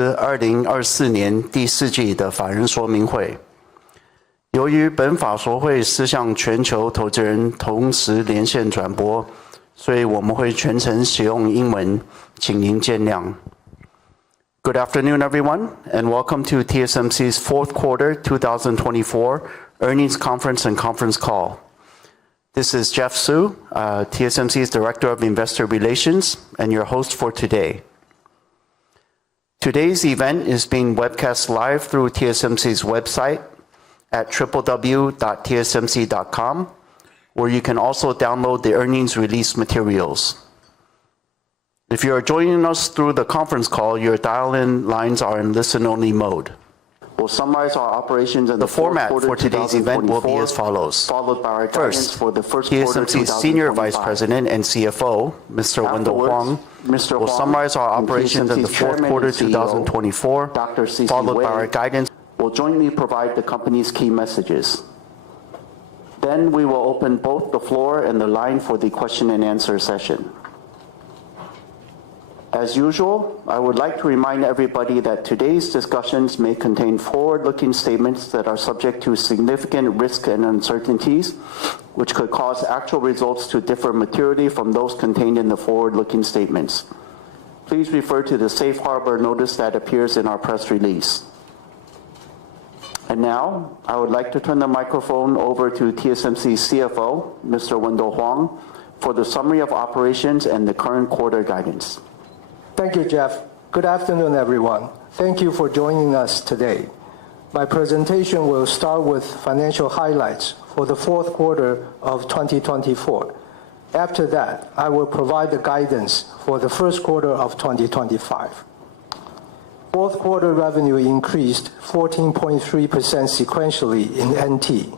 2024年第4季的法人说明会。由于本法说会是向全球投资人同时连线转播，所以我们会全程使用英文，请您见谅。Good afternoon, everyone, and welcome to TSMC's fourth quarter 2024 earnings conference and conference call. This is Jeff Su, TSMC's Director of Investor Relations, and your host for today. Today's event is being webcast live through TSMC's website at www.tsmc.com, where you can also download the earnings release materials. If you are joining us through the conference call, your dial-in lines are in listen-only mode. We'll summarize our operations in the format for today's event will be as follows. First, TSMC's Senior Vice President and CFO, Mr. Wendell Huang, will summarize our operations in the fourth quarter 2024, followed by our guidance. Will jointly provide the company's key messages. Then we will open both the floor and the line for the question and answer session. As usual, I would like to remind everybody that today's discussions may contain forward-looking statements that are subject to significant risk and uncertainties, which could cause actual results to differ materially from those contained in the forward-looking statements. Please refer to the safe harbor notice that appears in our press release. And now, I would like to turn the microphone over to TSMC's CFO, Mr. Wendell Huang, for the summary of operations and the current quarter guidance. Thank you, Jeff. Good afternoon, everyone. Thank you for joining us today. My presentation will start with financial highlights for the fourth quarter of 2024. After that, I will provide the guidance for the first quarter of 2025. Fourth quarter revenue increased 14.3% sequentially in NT,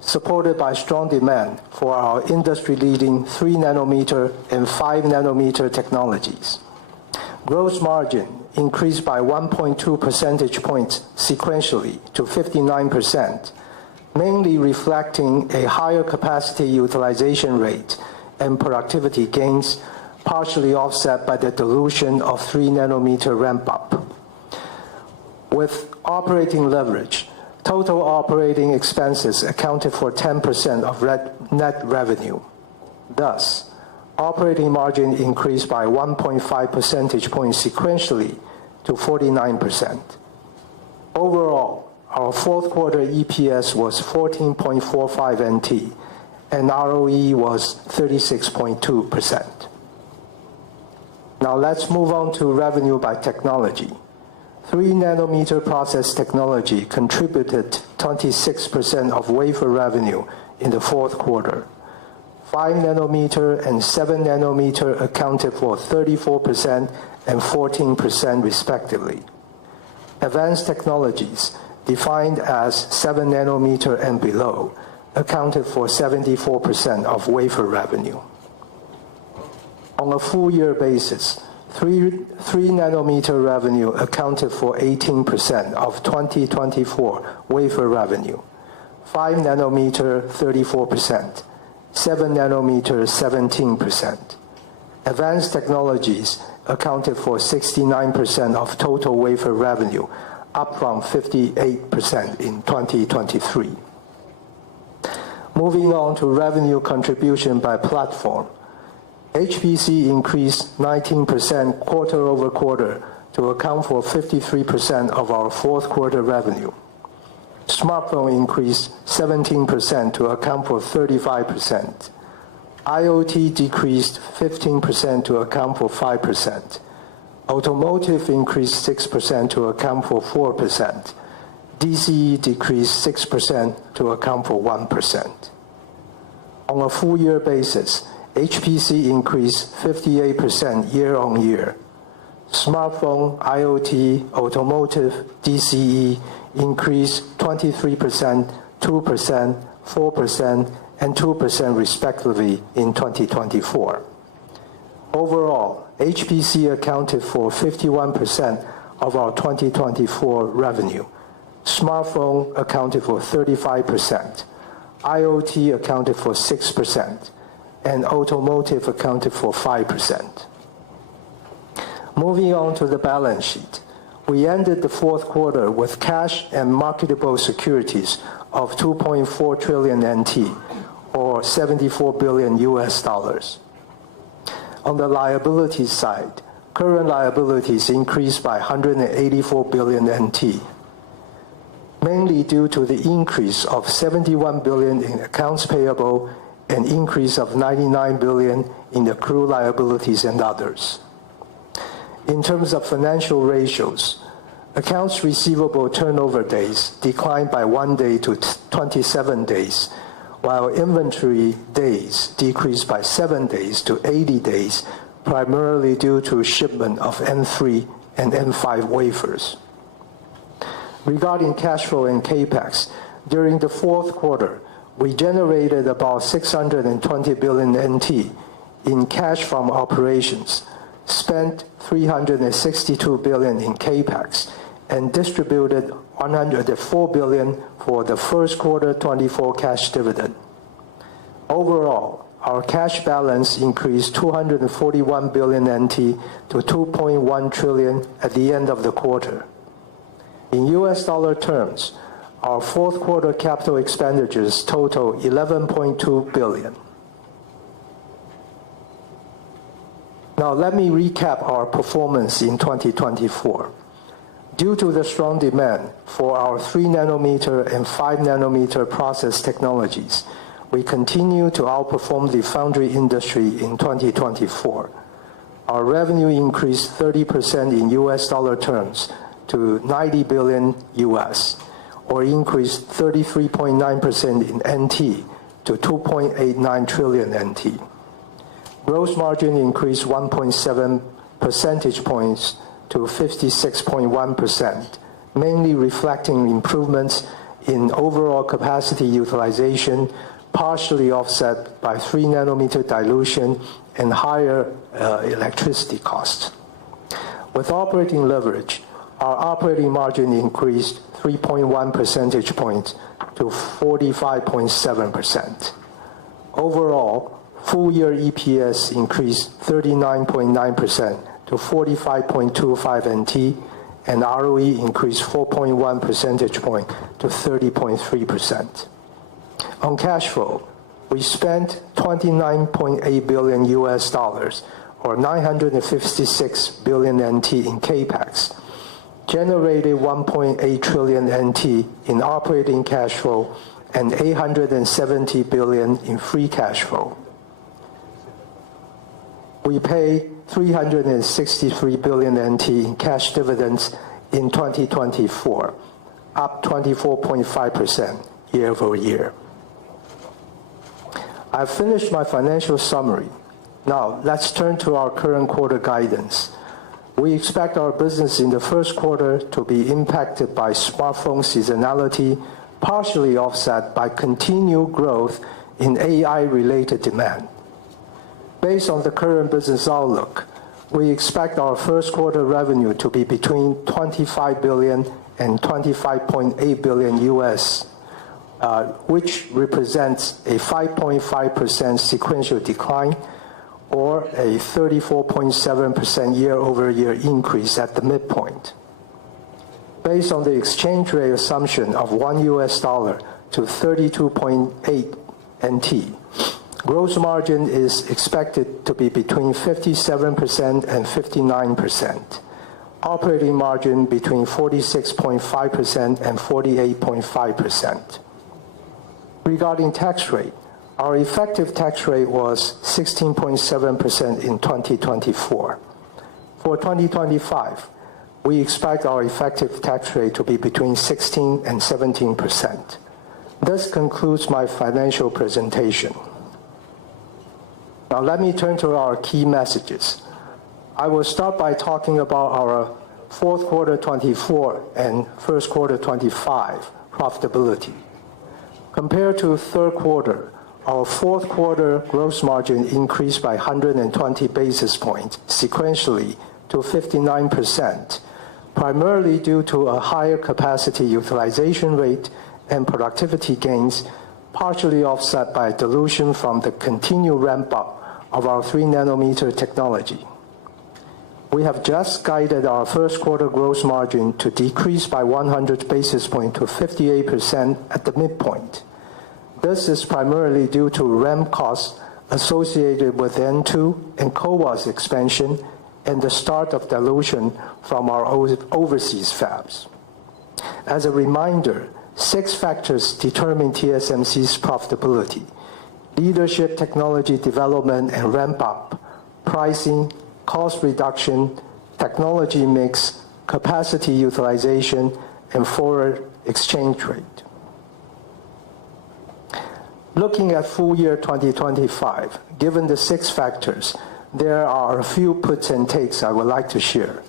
supported by strong demand for our industry-leading 3nm and 5nm technologies. Gross margin increased by 1.2 percentage points sequentially to 59%, mainly reflecting a higher capacity utilization rate and productivity gains, partially offset by the dilution of 3nm ramp-up. With operating leverage, total operating expenses accounted for 10% of net revenue. Thus, operating margin increased by 1.5 percentage points sequentially to 49%. Overall, our fourth quarter EPS was 14.45 NT, and ROE was 36.2%. Now let's move on to revenue by technology. 3nm process technology contributed 26% of wafer revenue in the fourth quarter. 5nm and 7nm accounted for 34% and 14% respectively. Advanced technologies, defined as 7nm and below, accounted for 74% of wafer revenue. On a full-year basis, 3nm revenue accounted for 18% of 2024 wafer revenue, 5nm 34%, 7nm 17%. Advanced technologies accounted for 69% of total wafer revenue, up from 58% in 2023. Moving on to revenue contribution by platform. HPC increased 19% quarter over quarter to account for 53% of our fourth quarter revenue. Smartphone increased 17% to account for 35%. IoT decreased 15% to account for 5%. Automotive increased 6% to account for 4%. DCE decreased 6% to account for 1%. On a full-year basis, HPC increased 58% year-on-year. Smartphone, IoT, automotive, DCE increased 23%, 2%, 4%, and 2% respectively in 2024. Overall, HPC accounted for 51% of our 2024 revenue. Smartphone accounted for 35%. IoT accounted for 6%, and automotive accounted for 5%. Moving on to the balance sheet. We ended the fourth quarter with cash and marketable securities of 2.4 trillion NT, or $74 billion. On the liabilities side, current liabilities increased by 184 billion NT, mainly due to the increase of 71 billion in accounts payable and increase of 99 billion in accrued liabilities and others. In terms of financial ratios, accounts receivable turnover days declined by 1 day to 27 days, while inventory days decreased by 7 days to 80 days, primarily due to shipment of N3 and N5 wafers. Regarding cash flow and CAPEX, during the fourth quarter, we generated about 620 billion NT in cash from operations, spent 362 billion in CAPEX, and distributed 104 billion for the first quarter 24 cash dividend. Overall, our cash balance increased 241 billion NT to 2.1 trillion at the end of the quarter. In US dollar terms, our fourth quarter capital expenditures total 11.2 billion. Now let me recap our performance in 2024. Due to the strong demand for our 3 nanometer and 5 nanometer process technologies, we continue to outperform the foundry industry in 2024. Our revenue increased 30% in US dollar terms to 90 billion US, or increased 33.9% in NT to 2.89 trillion NT. Gross margin increased 1.7 percentage points to 56.1%, mainly reflecting improvements in overall capacity utilization, partially offset by 3 nanometer dilution and higher electricity costs. With operating leverage, our operating margin increased 3.1 percentage points to 45.7%. Overall, full-year EPS increased 39.9% to 45.25 NT, and ROE increased 4.1 percentage point to 30.3%. On cash flow, we spent 29.8 billion US dollars, or 956 billion NT in CAPEX, generated 1.8 trillion NT in operating cash flow, and 870 billion in free cash flow. We paid 363 billion NT in cash dividends in 2024, up 24.5% year over year. I've finished my financial summary. Now, let's turn to our current quarter guidance. We expect our business in the first quarter to be impacted by smartphone seasonality, partially offset by continued growth in AI-related demand. Based on the current business outlook, we expect our first quarter revenue to be between 25 billion and 25.8 billion US, which represents a 5.5% sequential decline, or a 34.7% year-over-year increase at the midpoint. Based on the exchange rate assumption of $1 to 32.8 NT, gross margin is expected to be between 57% and 59%. Operating margin between 46.5% and 48.5%. Regarding tax rate, our effective tax rate was 16.7% in 2024. For 2025, we expect our effective tax rate to be between 16 and 17%. This concludes my financial presentation. Now let me turn to our key messages. I will start by talking about our fourth quarter 24 and first quarter 25 profitability. Compared to third quarter, our fourth quarter gross margin increased by 120 basis points sequentially to 59%, primarily due to a higher capacity utilization rate and productivity gains, partially offset by dilution from the continued ramp-up of our 3 nanometer technology. We have just guided our first quarter gross margin to decrease by 100 basis points to 58% at the midpoint. This is primarily due to ramp costs associated with N2 and CoWoS expansion and the start of dilution from our overseas fabs. As a reminder, 6 factors determine TSMC's profitability: leadership, technology development and ramp up, pricing, cost reduction, technology mix, capacity utilization, and foreign exchange rate. Looking at full year 2025, given the 6 factors, there are a few puts and takes I would like to share.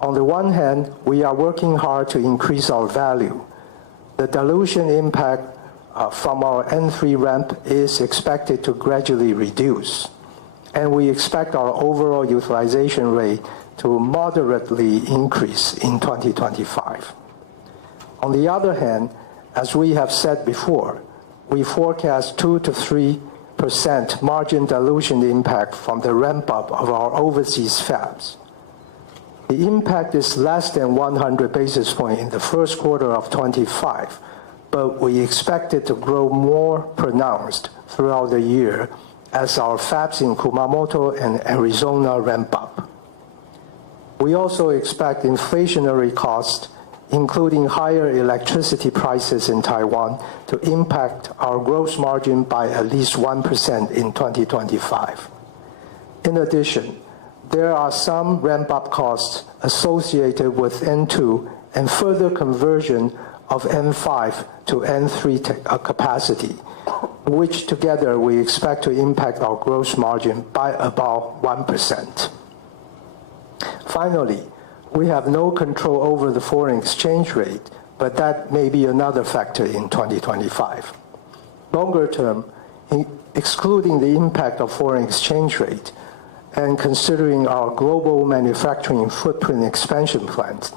On the one hand, we are working hard to increase our value. The dilution impact from our N3 ramp is expected to gradually reduce, and we expect our overall utilization rate to moderately increase in 2025. On the other hand, as we have said before, we forecast 2 to 3% margin dilution impact from the ramp-up of our overseas fabs. The impact is less than 100 basis points in the first quarter of 25, but we expect it to grow more pronounced throughout the year as our fabs in Kumamoto and Arizona ramp up. We also expect inflationary costs, including higher electricity prices in Taiwan, to impact our gross margin by at least 1% in 2025. In addition, there are some ramp-up costs associated with N2 and further conversion of N5 to N3 capacity, which together we expect to impact our gross margin by about 1%. Finally, we have no control over the foreign exchange rate, but that may be another factor in 2025. Longer term, excluding the impact of foreign exchange rate, and considering our global manufacturing footprint expansion plans,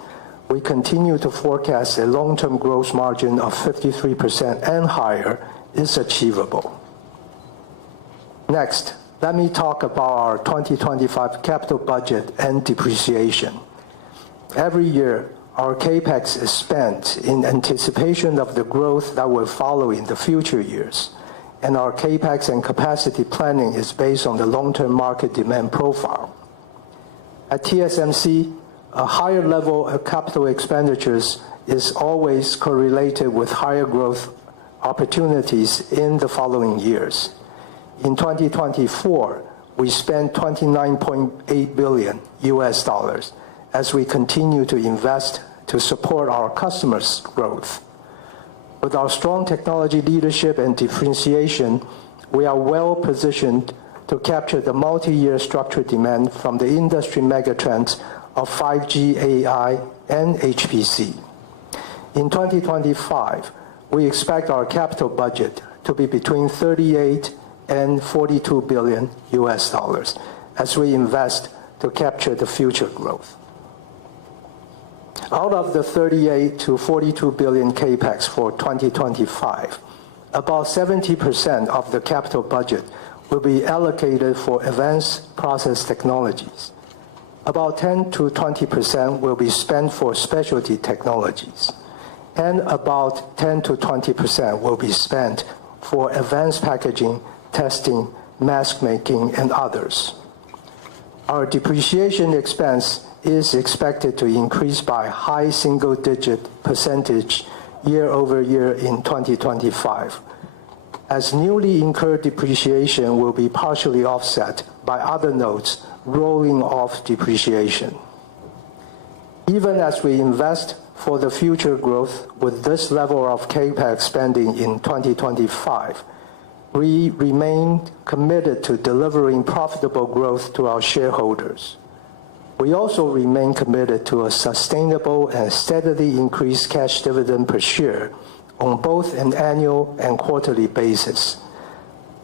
we continue to forecast a long-term gross margin of 53% and higher is achievable. Next, let me talk about our 2025 capital budget and depreciation. Every year, our CAPEX is spent in anticipation of the growth that will follow in the future years, and our CAPEX and capacity planning is based on the long-term market demand profile. At TSMC, a higher level of capital expenditures is always correlated with higher growth opportunities in the following years. In 2024, we spent $29.8 billion as we continue to invest to support our customers' growth. With our strong technology leadership and differentiation, we are well positioned to capture the multi-year structural demand from the industry megatrends of 5G, AI, and HPC. In 2025, we expect our capital budget to be between $38 and $42 billion as we invest to capture the future growth. Out of the $38 to $42 billion CAPEX for 2025, about 70% of the capital budget will be allocated for advanced process technologies. About 10 to 20% will be spent for specialty technologies, and about 10 to 20% will be spent for advanced packaging, testing, mask making, and others. Our depreciation expense is expected to increase by high single-digit percentage year over year in 2025, as newly incurred depreciation will be partially offset by other nodes rolling off depreciation. Even as we invest for the future growth with this level of CAPEX spending in 2025, we remain committed to delivering profitable growth to our shareholders. We also remain committed to a sustainable and steadily increased cash dividend per share on both an annual and quarterly basis.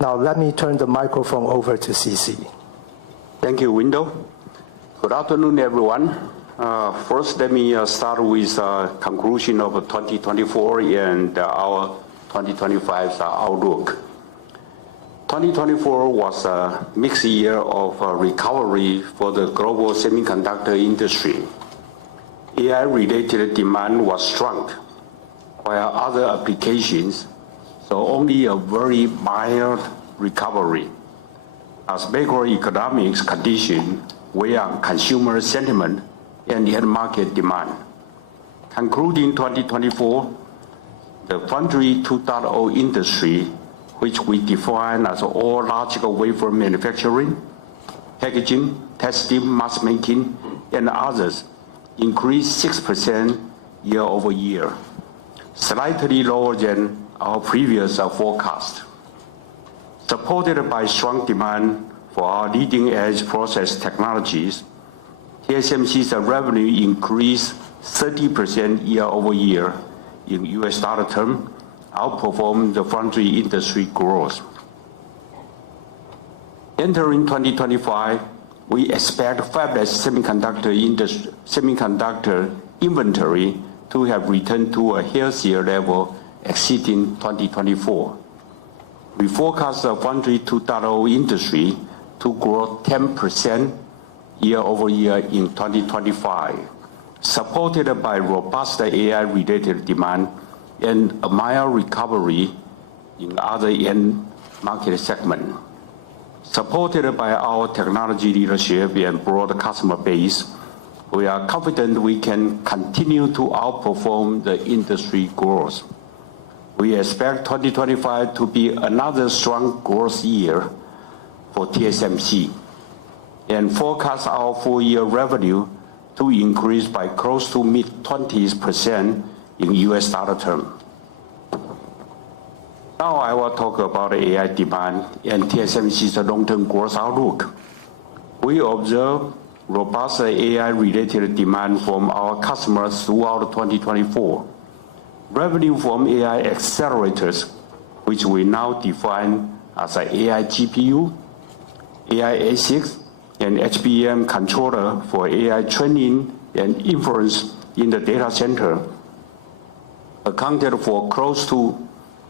Now let me turn the microphone over to CC. Thank you, Wendell. Good afternoon, everyone. First, let me start with conclusion of 2024 and our 2025 outlook. 2024 was a mixed year of recovery for the global semiconductor industry. AI-related demand was strong, while other applications saw only a very mild recovery, as macroeconomic conditions weigh on consumer sentiment and end market demand. Concluding 2024, the Foundry 2.0 industry, which we define as all logical wafer manufacturing, packaging, testing, mask making, and others, increased 6% year over year, slightly lower than our previous forecast. Supported by strong demand for our leading-edge process technologies, TSMC's revenue increased 30% year over year in US dollar terms, outperformed the foundry industry growth. Entering 2025, we expect fabless semiconductor inventory to have returned to a healthier level exceeding 2024. We forecast the Foundry 2.0 industry to grow 10% year over year in 2025, supported by robust AI-related demand and a mild recovery in other end market segments. Supported by our technology leadership and broad customer base, we are confident we can continue to outperform the industry growth. We expect 2025 to be another strong growth year for TSMC and forecast our full-year revenue to increase by close to mid-20% in US dollar terms. Now I will talk about AI demand and TSMC's long-term growth outlook. We observe robust AI-related demand from our customers throughout 2024. Revenue from AI accelerators, which we now define as an AI GPU, AI ASICs, and HBM controller for AI training and inference in the data center, accounted for close to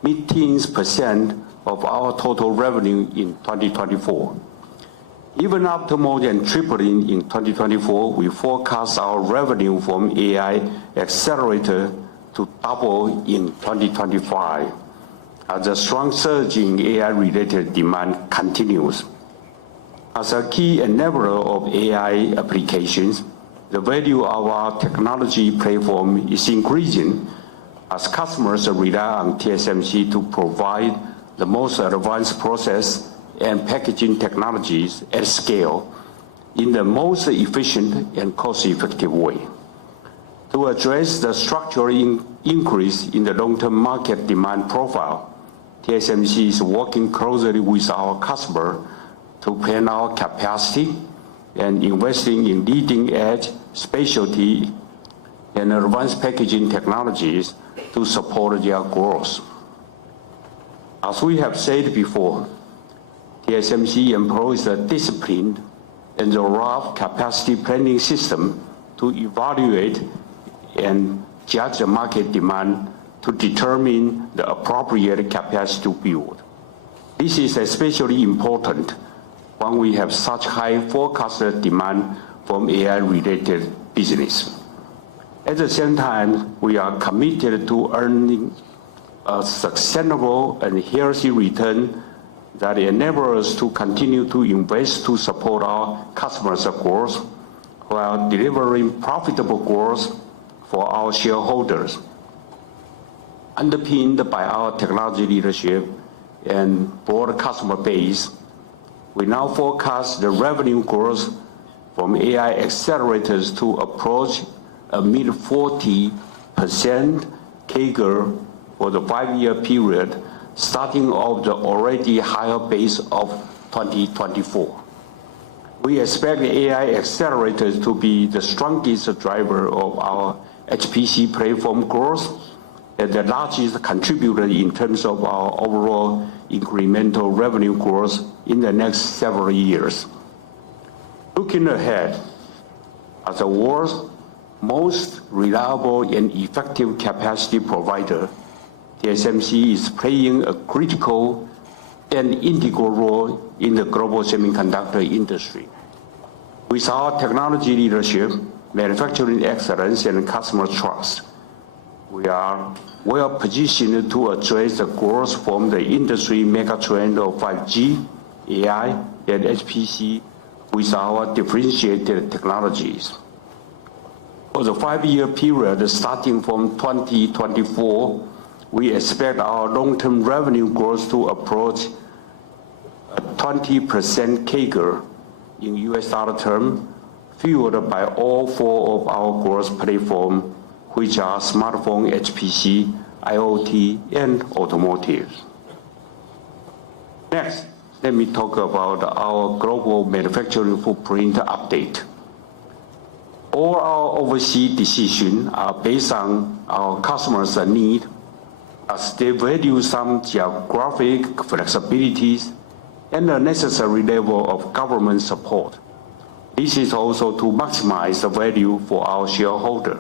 mid-teens% of our total revenue in 2024. Even after more than tripling in 2024, we forecast our revenue from AI accelerator to double in 2025 as the strong surge in AI-related demand continues. As a key enabler of AI applications, the value of our technology platform is increasing as customers rely on TSMC to provide the most advanced process and packaging technologies at scale in the most efficient and cost-effective way. To address the structural increase in the long-term market demand profile, TSMC is working closely with our customer to plan our capacity and investing in leading-edge specialty and advanced packaging technologies to support their growth. As we have said before, TSMC employs a disciplined and rough capacity planning system to evaluate and judge the market demand to determine the appropriate capacity to build. This is especially important when we have such high forecasted demand from AI-related business. At the same time, we are committed to earning a sustainable and healthy return that enables us to continue to invest to support our customers' growth while delivering profitable growth for our shareholders. Underpinned by our technology leadership and broad customer base, we now forecast the revenue growth from AI accelerators to approach a mid-40% CAGR for the 5-year period, starting off the already higher base of 2024. We expect AI accelerators to be the strongest driver of our HPC platform growth and the largest contributor in terms of our overall incremental revenue growth in the next several years. Looking ahead, as the world's most reliable and effective capacity provider, TSMC is playing a critical an integral role in the global semiconductor industry. With our technology leadership, manufacturing excellence, and customer trust, we are well positioned to address the growth from the industry megatrend of 5G, AI, and HPC with our differentiated technologies. For the 5-year period starting from 2024, we expect our long-term revenue growth to approach a 20% CAGR in US dollar terms, fueled by all 4 of our growth platforms, which are smartphone, HPC, IoT, and automotive. Next, let me talk about our global manufacturing footprint update. All our overseas decisions are based on our customers' need, as they value some geographic flexibilities and a necessary level of government support. This is also to maximize the value for our shareholder.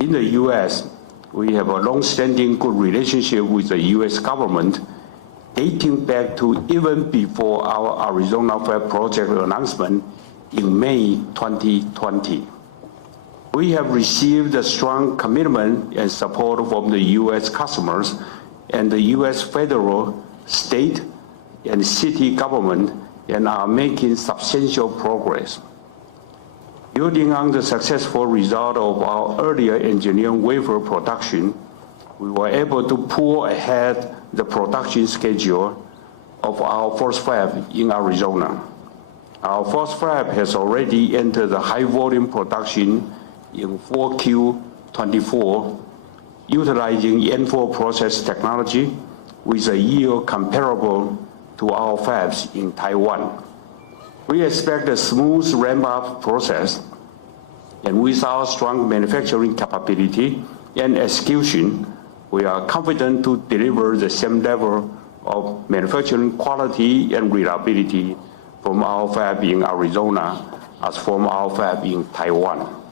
In the U.S., we have a long-standing good relationship with the U.S. government, dating back to even before our Arizona Fab project announcement in May 2020. We have received a strong commitment and support from the U.S. customers and the U.S. federal, state, and city government, and are making substantial progress. Building on the successful result of our earlier engineering wafer production, we were able to pull ahead the production schedule of our first fab in Arizona. Our first fab has already entered the high volume production in 4Q24, utilizing N4 process technology with a yield comparable to our fabs in Taiwan. We expect a smooth ramp-up process, and with our strong manufacturing capability and execution, we are confident to deliver the same level of manufacturing quality and reliability from our fab in Arizona as from our fab in Taiwan.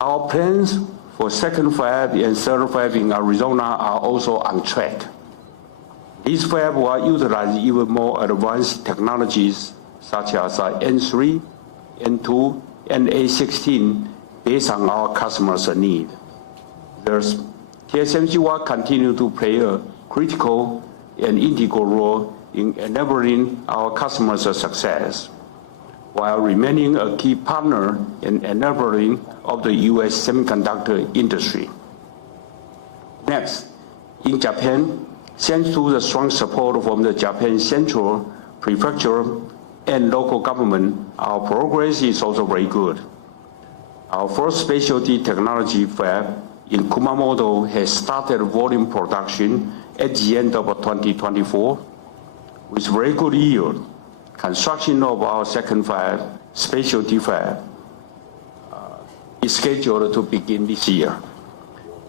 Our plans for second fab and third fab in Arizona are also on track. These fabs will utilize even more advanced technologies such as N3, N2, and A16 based on our customers' need. Thus, TSMC will continue to play a critical and integral role in enabling our customers' success, while remaining a key partner in enabling of the U.S. semiconductor industry. Next, in Japan, thanks to the strong support from the Japan Central, Prefecture, and local government, our progress is also very good. Our first specialty technology fab in Kumamoto has started volume production at the end of 2024 with very good yield. Construction of our second fab, specialty fab, is scheduled to begin this year.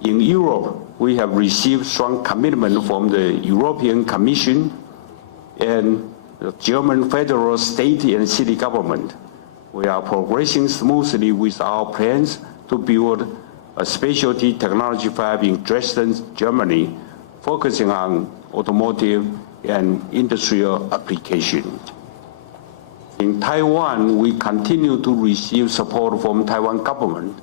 In Europe, we have received strong commitment from the European Commission and the German federal, state, and city government. We are progressing smoothly with our plans to build a specialty technology fab in Dresden, Germany, focusing on automotive and industrial applications. In Taiwan, we continue to receive support from Taiwan government,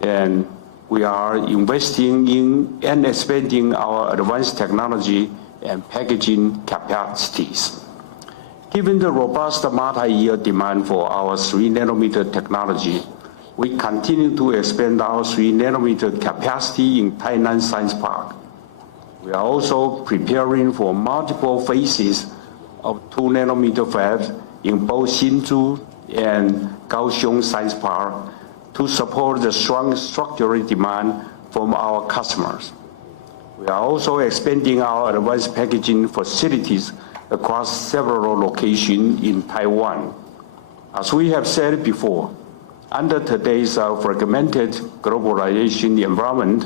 and we are investing in and expanding our advanced technology and packaging capacities. Given the robust multi-year demand for our 3nm technology, we continue to expand our 3nm capacity in Tainan Science Park. We are also preparing for multiple phases of 2nm fabs in both Hsinchu and Kaohsiung Science Park to support the strong structural demand from our customers. We are also expanding our advanced packaging facilities across several locations in Taiwan. As we have said before, under today's fragmented globalization environment,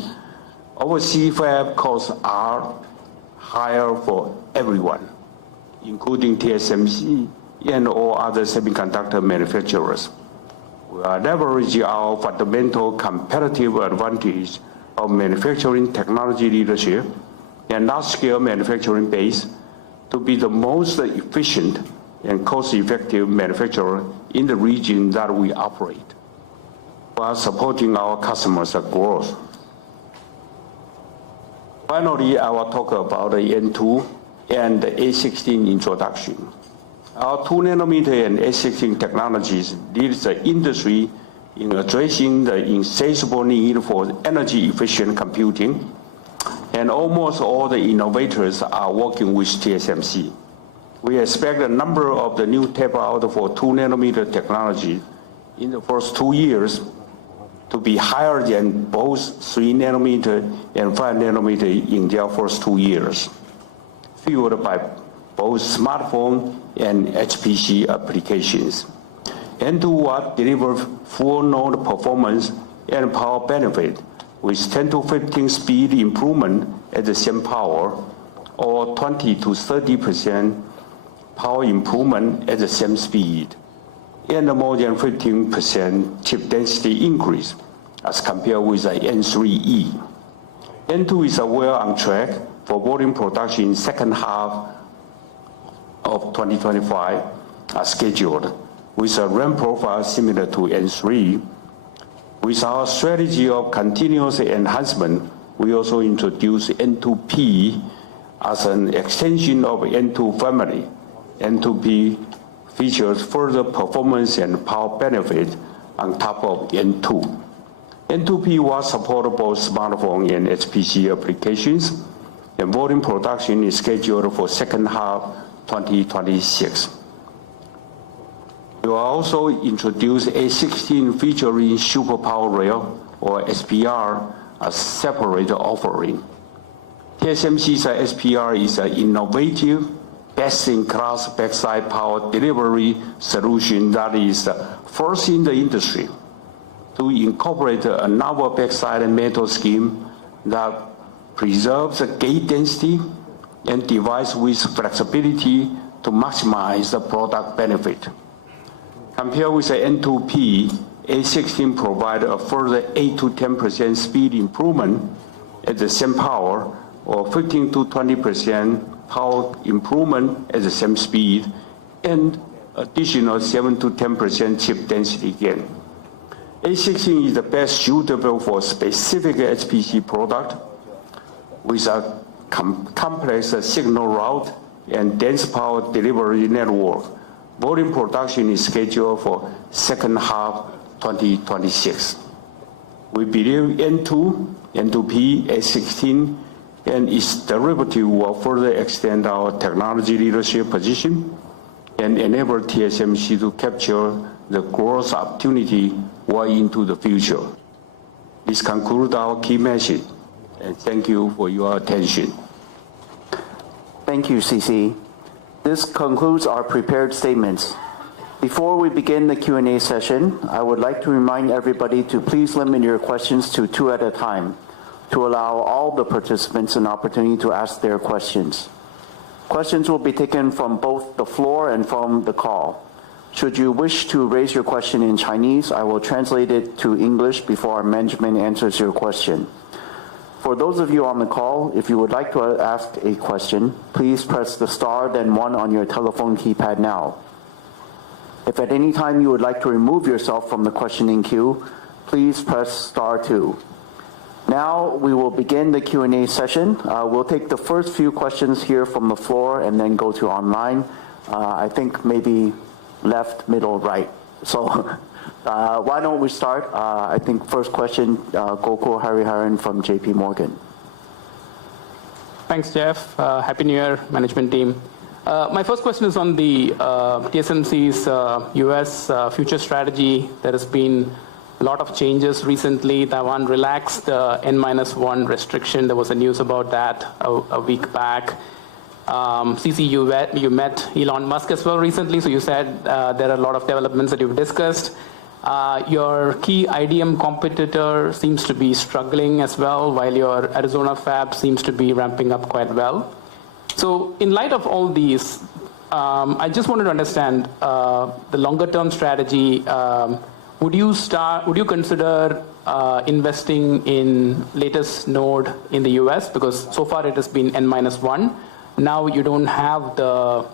overseas fab costs are higher for everyone, including TSMC and all other semiconductor manufacturers. We are leveraging our fundamental competitive advantage of manufacturing technology leadership and large-scale manufacturing base to be the most efficient and cost-effective manufacturer in the region that we operate, while supporting our customers' growth. Finally, I will talk about the N2 and the A16 introduction. Our 2nm and A16 technologies lead the industry in addressing the insatiable need for energy-efficient computing, and almost all the innovators are working with TSMC. We expect the number of the new tape-out for 2nm technology in the first 2 years to be higher than both 3nm and 5nm in their first 2 years, fueled by both smartphone and HPC applications. N2 will deliver full node performance and power benefit with 10 to 15 speed improvement at the same power, or 20 to 30% power improvement at the same speed, and more than 15% chip density increase as compared with the N3E. N2 is well on track for volume production in second half of 2025 as scheduled, with a ramp profile similar to N3. With our strategy of continuous enhancement, we also introduced N2P as an extension of N2 family. N2P features further performance and power benefit on top of N2. N2P will support both smartphone and HPC applications, and volume production is scheduled for second half 2026. We will also introduce A16 featuring Super Power Rail, or SPR, as separate offering. TSMC's SPR is an innovative, best-in-class backside power delivery solution that is first in the industry to incorporate a novel backside metal scheme that preserves the gate density and device width flexibility to maximize the product benefit. Compared with the N2P, A16 provides a further 8 to 10% speed improvement at the same power, or 15 to 20% power improvement at the same speed, and additional 7 to 10% chip density gain. A16 is the best suitable for specific HPC product with a complex signal route and dense power delivery network. Volume production is scheduled for second half 2026. We believe N2, N2P, A16, and its derivative will further extend our technology leadership position and enable TSMC to capture the growth opportunity well into the future. This concludes our key message, and thank you for your attention. Thank you, CC. This concludes our prepared statements. Before we begin the Q&A session, I would like to remind everybody to please limit your questions to 2 at a time to allow all the participants an opportunity to ask their questions. Questions will be taken from both the floor and from the call. Should you wish to raise your question in Chinese, I will translate it to English before our management answers your question. For those of you on the call, if you would like to ask a question, please press the star then 1 on your telephone keypad now. If at any time you would like to remove yourself from the questioning queue, please press star 2. Now we will begin the Q&A session. We'll take the first few questions here from the floor and then go to online. I think maybe left, middle, right. So why don't we start? I think first question, Gokul Hariharan from JP Morgan. Thanks, Jeff. Happy New Year, management team. My first question is on the TSMC's US future strategy. There has been a lot of changes recently. Taiwan relaxed the N-1 restriction. There was a news about that a week back. CC, you met Elon Musk as well recently, so you said there are a lot of developments that you've discussed. Your key IDM competitor seems to be struggling as well, while your Arizona fab seems to be ramping up quite well. So in light of all these, I just wanted to understand the longer-term strategy. Would you consider investing in latest node in the US? Because so far it has been N-1. Now you don't have the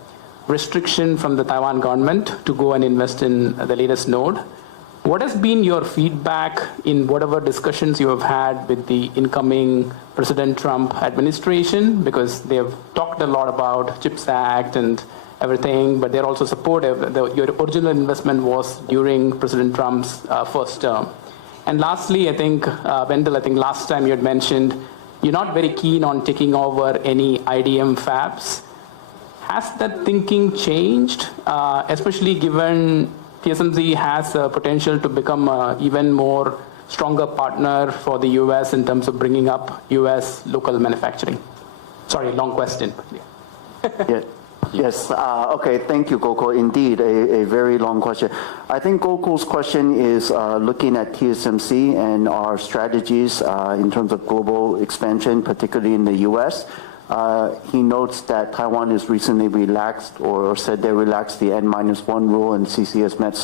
restriction from the Taiwan government to go and invest in the latest node. What has been your feedback in whatever discussions you have had with the incoming President Trump administration? Because they have talked a lot about CHIPS Act and everything, but they're also supportive. Your original investment was during President Trump's first term. And lastly, I think, Wendell, I think last time you had mentioned you're not very keen on taking over any IDM fabs. Has that thinking changed, especially given TSMC has a potential to become an even more stronger partner for the US in terms of bringing up US local manufacturing? Sorry, long question. Yeah. Yes. Okay. Thank you, Gokul. Indeed, a very long question. I think Gokul's question is looking at TSMC and our strategies in terms of global expansion, particularly in the U.S. He notes that Taiwan has recently relaxed or said they relaxed the N-1 rule, and CCS met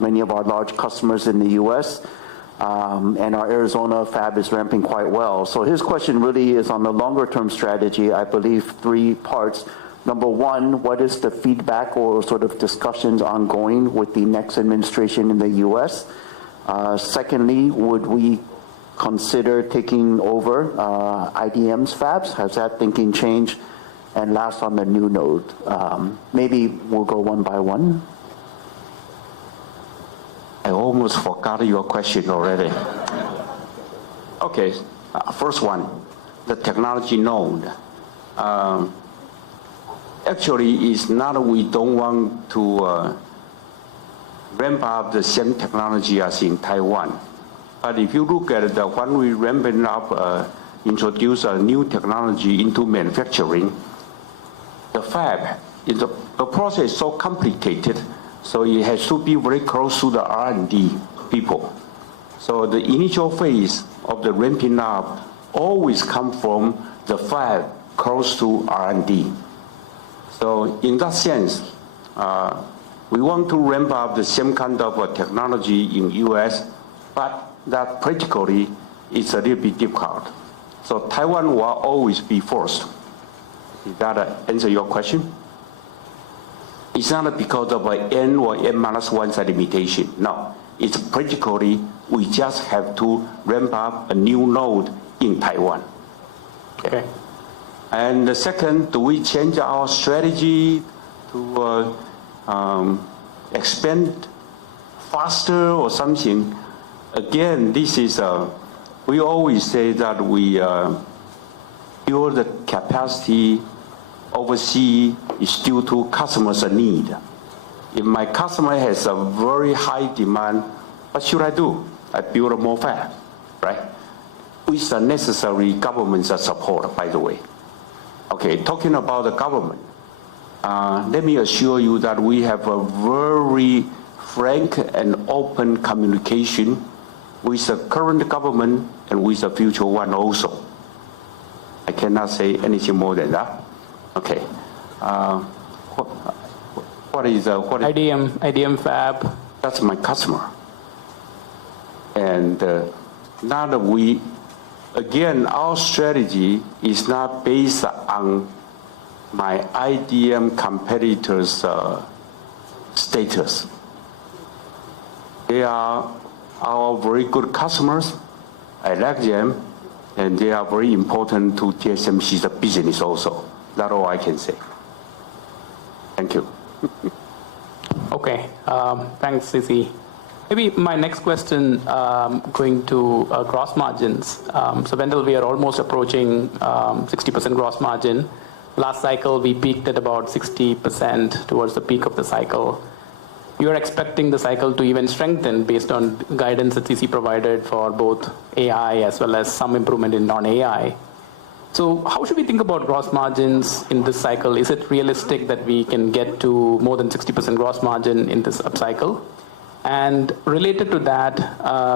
many of our large customers in the U.S. And our Arizona fab is ramping quite well. So his question really is on the longer-term strategy. I believe 3 parts. Number one, what is the feedback or sort of discussions ongoing with the next administration in the U.S.? Secondly, would we consider taking over IDM's fabs? Has that thinking changed? And last, on the new node, maybe we'll go one by one. I almost forgot your question already. Okay, first one, the technology node. Actually, it's not we don't want to ramp up the same technology as in Taiwan. But if you look at when we ramping up, introduce a new technology into manufacturing, the fab, the process is so complicated, so it has to be very close to the R&D people. So the initial phase of the ramping up always come from the fab close to R&D. So in that sense, we want to ramp up the same kind of technology in US, but that practically is a little bit difficult. So Taiwan will always be first. Did that answer your question? It's not because of an N or N-1 limitation. No, it's practically we just have to ramp up a new node in Taiwan. Okay. And the second, do we change our strategy to expand faster or something? Again, this is we always say that we build the capacity overseas is due to customers' need. If my customer has a very high demand, what should I do? I build more fab, right? With the necessary government support, by the way. Okay, talking about the government, let me assure you that we have a very frank and open communication with the current government and with the future one also. I cannot say anything more than that. Okay. What is IDM fab? That's my customer. And now that we, again, our strategy is not based on my IDM competitors' status. They are our very good customers. I like them, and they are very important to TSMC's business also. That's all I can say. Thank you. Okay, thanks, Sisi. Maybe my next question going to gross margins. So Wendell, we are almost approaching 60% gross margin. Last cycle, we peaked at about 60% towards the peak of the cycle. You're expecting the cycle to even strengthen based on guidance that CC provided for both AI as well as some improvement in non-AI. So how should we think about gross margins in this cycle? Is it realistic that we can get to more than 60% gross margin in this upcycle? And related to that,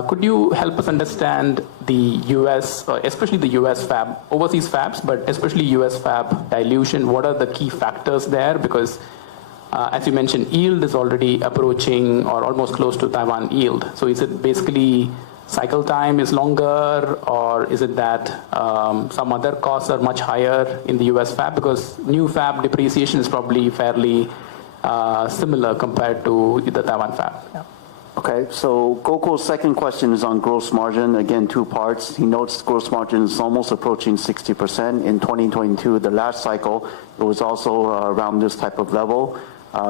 could you help us understand the US, especially the US fab, overseas fabs, but especially US fab dilution? What are the key factors there? Because as you mentioned, yield is already approaching or almost close to Taiwan yield. So is it basically cycle time is longer, or is it that some other costs are much higher in the US fab? Because new fab depreciation is probably fairly similar compared to the Taiwan fab. Yeah. Okay, so Gokul's second question is on gross margin. Again, two parts. He notes gross margin is almost approaching 60%. In 2022, the last cycle, it was also around this type of level.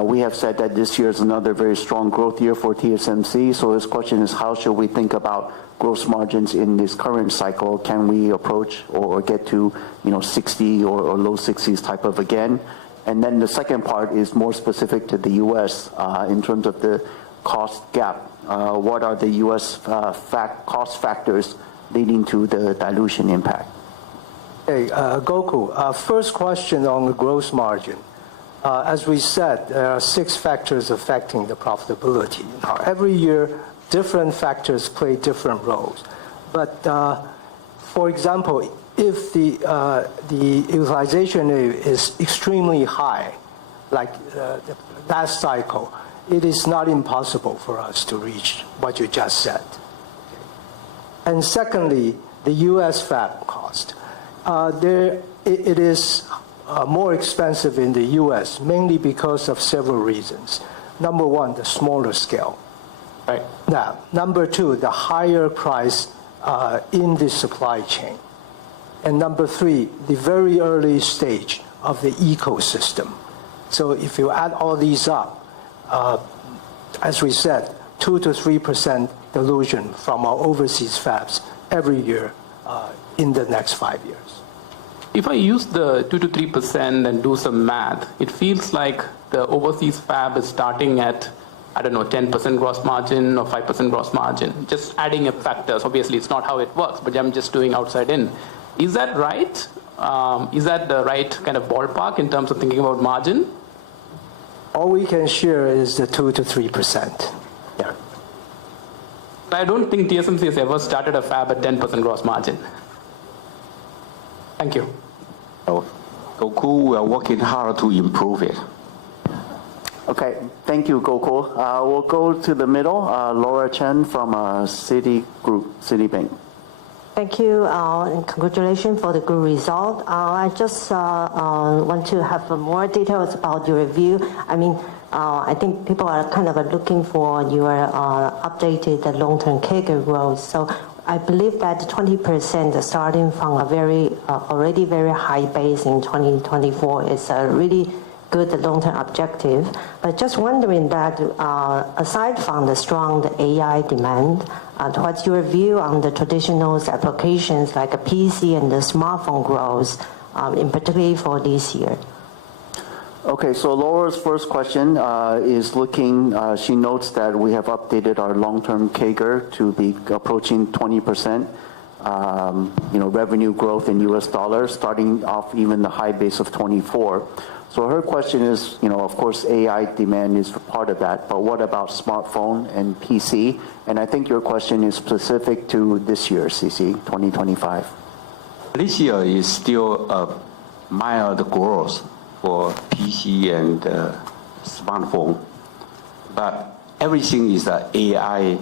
We have said that this year is another very strong growth year for TSMC. So his question is, how should we think about gross margins in this current cycle? Can we approach or get to 60 or low 60s type of again? And then the second part is more specific to the U.S. In terms of the cost gap. What are the U.S. cost factors leading to the dilution impact? Hey, Gokul, first question on the gross margin. As we said, there are 6 factors affecting the profitability. Now, every year, different factors play different roles. But for example, if the utilization is extremely high, like the last cycle, it is not impossible for us to reach what you just said. And secondly, the U.S. fab cost. It is more expensive in the U.S., mainly because of several reasons. Number one, the smaller scale. Right. Now, number two, the higher price in the supply chain. And number three, the very early stage of the ecosystem. So if you add all these up, as we said, 2 to 3% dilution from our overseas fabs every year in the next 5 years. If I use the 2 to 3% and do some math, it feels like the overseas fab is starting at, 10% gross margin or 5% gross margin, just adding up factors. Obviously, it's not how it works, but I'm just doing outside in. Is that right? Is that the right kind of ballpark in terms of thinking about margin? All we can share is the 2 to 3%. Yeah. I don't think TSMC has ever started a fab at 10% gross margin. Thank you. Gokul, we are working hard to improve it. Okay, thank you, Gokul. We'll go to the middle. Laura Chen from Citibank. Thank you, and congratulations for the good result. I just want to have more details about your review. I think people are kind of looking for your updated long-term CAGR growth. So I believe that 20% starting from a already very high base in 2024 is a really good long-term objective. But just wondering that aside from the strong AI demand, what's your view on the traditional applications like a PC and the smartphone growth, in particular for this year? Okay, so Laura's first question is looking, she notes that we have updated our long-term CAGR to be approaching 20%, revenue growth in US dollars, starting off even the high base of 24. So her question is, of course, AI demand is part of that, but what about smartphone and PC? And I think your question is specific to this year, CC, 2025. This year is still a mild growth for PC and smartphone, but everything is AI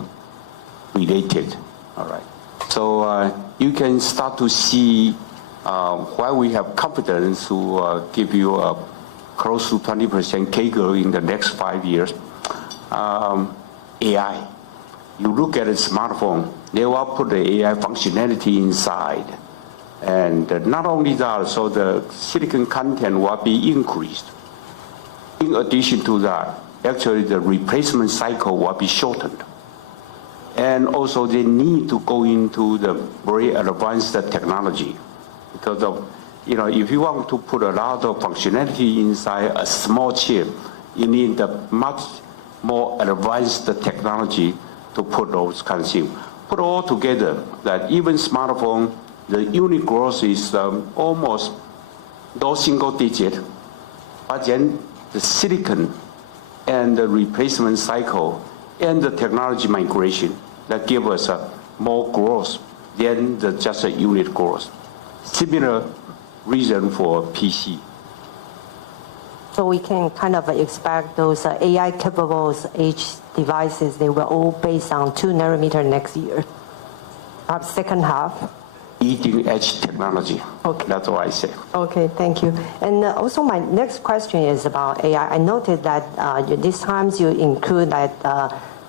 related, all right? So you can start to see why we have confidence to give you a close to 20% CAGR in the next 5 years. AI. You look at a smartphone, they will put the AI functionality inside. And not only that, so the silicon content will be increased. In addition to that, actually the replacement cycle will be shortened. And also they need to go into the very advanced technology because of, if you want to put a lot of functionality inside a small chip, you need a much more advanced technology to put those kind of things. Put all together that even smartphone, the unit growth is almost low single digit, but then the silicon and the replacement cycle and the technology migration that give us more growth than just a unit growth. Similar reason for PC. So we can kind of expect those AI capable edge devices, they were all based on 2 nanometer next year. perhaps second half? Leading-edge technology. Okay. That's what I say. Okay, thank you. And also my next question is about AI. I noted that this time you include that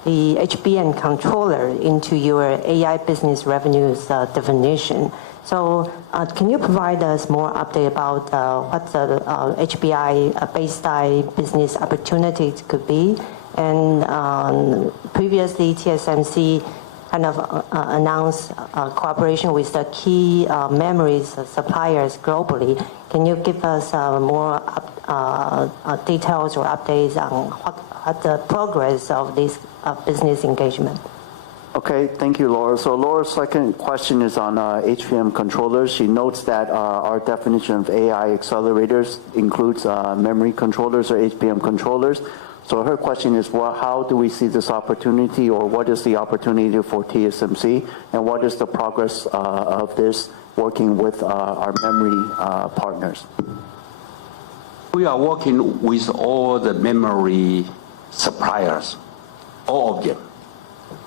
the HBM controller into your AI business revenues definition. So can you provide us more update about what the HBI base die business opportunities could be? And previously TSMC kind of announced cooperation with the key memories suppliers globally. Can you give us more details or updates on what the progress of this business engagement? Okay, thank you, Laura. So Laura's second question is on HBM controllers. She notes that our definition of AI accelerators includes memory controllers or HBM controllers. So her question is, well, how do we see this opportunity, or what is the opportunity for TSMC, and what is the progress of this working with our memory partners? We are working with all the memory suppliers, all of them.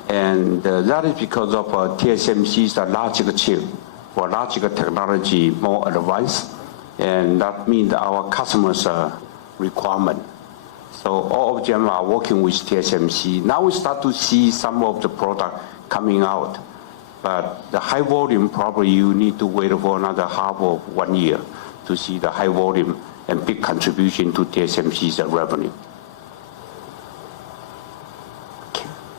And that is because of TSMC's logic chip or logic technology more advanced, and that means our customers' requirement. So all of them are working with TSMC. Now we start to see some of the product coming out, but the high volume probably you need to wait for another half of 1 year to see the high volume and big contribution to TSMC's revenue.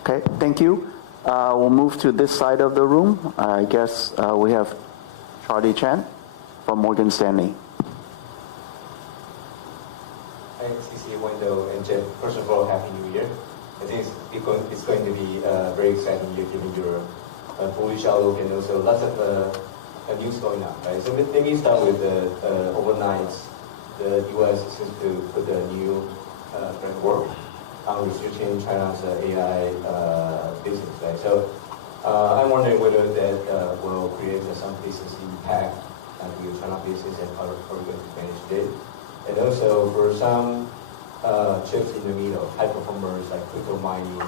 Okay, thank you. We'll move to this side of the room. I guess we have Charlie Chan from Morgan Stanley. Thanks, CC, Wendell, and Jeff. First of all, Happy New Year. I think it's going to be a very exciting year given your bullish outlook and also lots of news going on, right? So maybe start with overnight, the U.S. seems to put a new framework on restricting China's AI business, right? So I'm wondering whether that will create some business impact on your China business and how we're going to manage it. And also for some chips in the middle, high performers like crypto mining,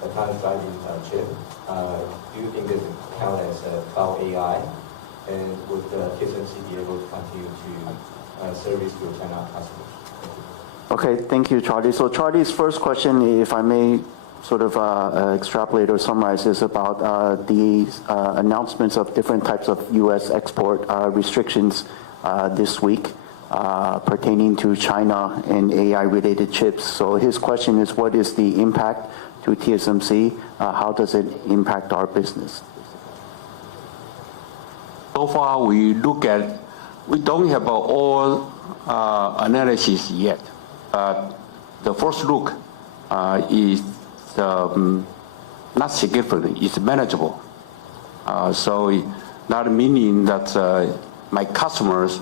autonomous driving chip, do you think this will count as cloud AI? And would TSMC be able to continue to service your China customers? Okay, thank you, Charlie. So Charlie's first question, if I may sort of extrapolate or summarize, is about the announcements of different types of U.S. export restrictions this week pertaining to China and AI-related chips. So his question is, what is the impact to TSMC? How does it impact our business? So far, we don't have all analysis yet. The first look is not significant, it's manageable. So that meaning that my customers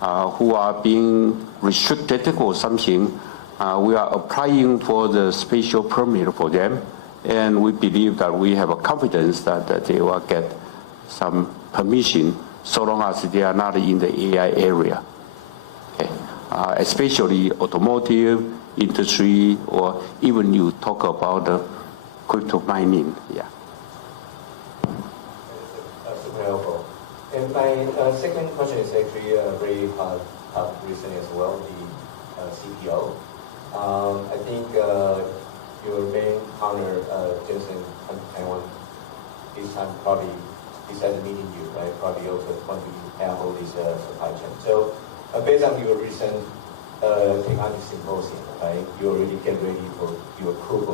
who are being restricted or something, we are applying for the special permit for them, and we believe that we have a confidence that they will get some permission so long as they are not in the AI area. Okay. Especially automotive industry, or even you talk about the crypto mining. Yeah. That's super helpful. And my second question is actually very hot recently as well, the CPO. I think your main partner, Jensen, Taiwan, this time probably, besides meeting you, right, probably also want to handle this supply chain. So based on your recent technology symposium, right, you already get ready for your coupe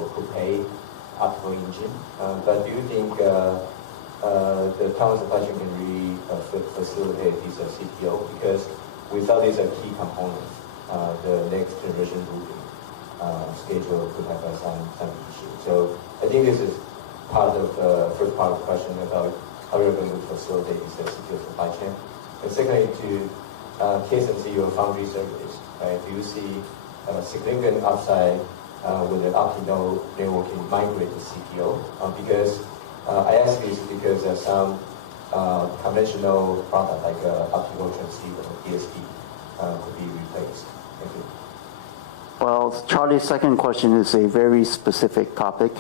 optical engine. But do you think the Taiwan supply chain can really facilitate this CPO? Because without these key components, the next generation routing schedule could have some issues. So I think this is part of the first part of the question about how you're going to facilitate this CPO supply chain. And secondly, to TSMC, your foundry service, right? Do you see significant upside with the optical networking migrate to CPO? Because I ask this because some conventional product like optical transceiver, DSP, could be replaced. Thank you. Well, Charlie's second question is a very specific topic.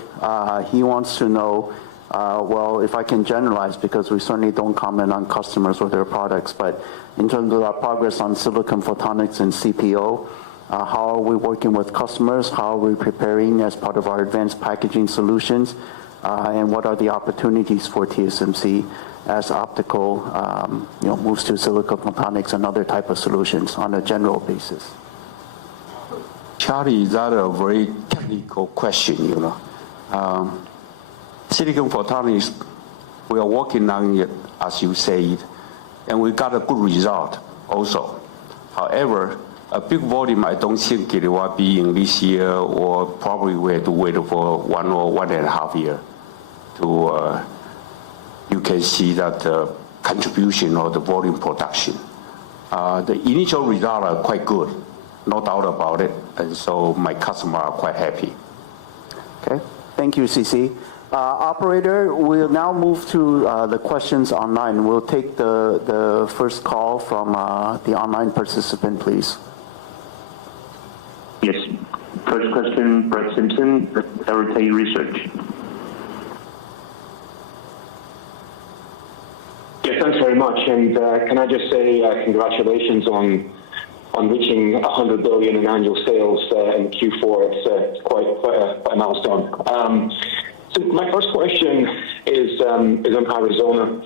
He wants to know Well, if I can generalize, because we certainly don't comment on customers or their products, but in terms of our progress on silicon photonics and CPO, how are we working with customers? How are we preparing as part of our advanced packaging solutions? And what are the opportunities for TSMC as optical moves to silicon photonics and other type of solutions on a general basis? Charlie, that's a very technical question, Silicon photonics, we are working on it, as you said, and we got a good result also. However, a big volume, I don't think it will be in this year, or probably we have to wait for 1 or 1.5 years to you can see that contribution of the volume production. The initial results are quite good, no doubt about it, and so my customers are quite happy. Okay, thank you, CC. Operator, we'll now move to the questions online. We'll take the first call from the online participant, please. Yes. First question, Brett Simpson, TAIPEI Research. Yeah, thanks very much. And can I just say congratulations on reaching 100 billion in annual sales in Q4. It's quite a milestone. So my first question is on Arizona.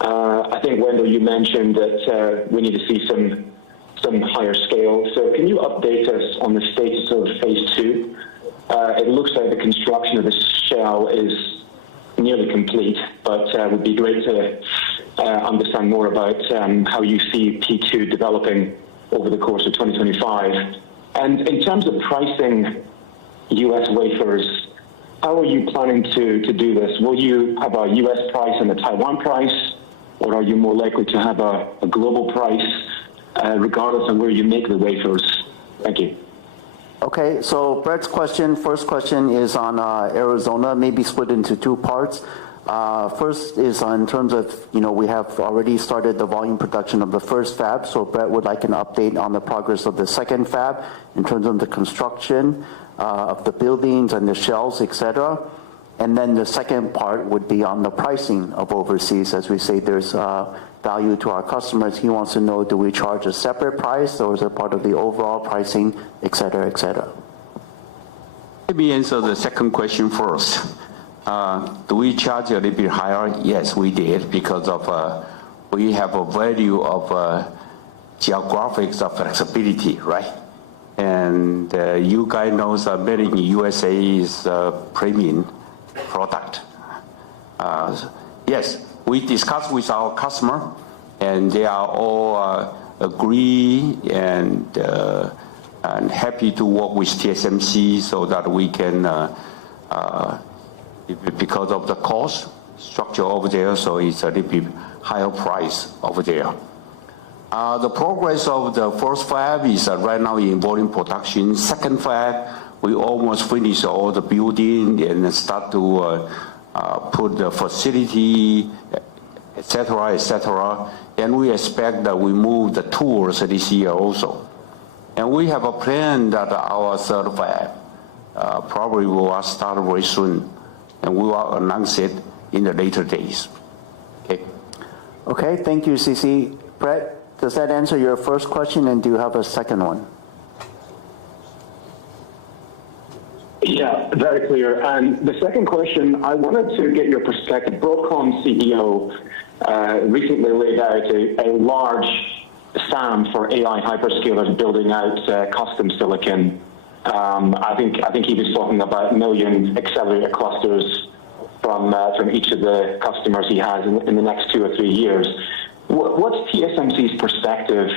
I think, Wendell, you mentioned that we need to see some higher scale. So can you update us on the status of phase 2? It looks like the construction of the shell is nearly complete, but it would be great to understand more about how you see P2 developing over the course of 2025. And in terms of pricing U.S. wafers, how are you planning to do this? Will you have a U.S. price and a Taiwan price, or are you more likely to have a global price regardless of where you make the wafers? Thank you. Okay, so Brett's first question is on Arizona, maybe split into two parts. First is in terms of, we have already started the volume production of the first fab, so Brett would like an update on the progress of the second fab in terms of the construction of the buildings and the shells, etc. And then the second part would be on the pricing of overseas. As we say, there's value to our customers. He wants to know, do we charge a separate price, or is it part of the overall pricing, etc., etc.? Let me answer the second question first. Do we charge a little bit higher? Yes, we did, because of we have a value of geographic flexibility, right? And you guys know that made in USA is a premium product. Yes, we discussed with our customer, and they are all agree and happy to work with TSMC so that we can, because of the cost structure over there, so it's a little bit higher price over there. The progress of the first fab is right now in volume production. Second fab, we almost finished all the building and start to put the facility, etc., etc. And we expect that we move the tools this year also. And we have a plan that our third fab probably will start very soon, and we will announce it in the later days. Okay. Okay, thank you, CC. Brett, does that answer your first question, and do you have a second one? Yeah, very clear. And the second question, I wanted to get your perspective. Broadcom CEO recently laid out a large SAM for AI hyperscalers building out custom silicon. I think he was talking about 1 million accelerator clusters from each of the customers he has in the next 2 or 3 years. What's TSMC's perspective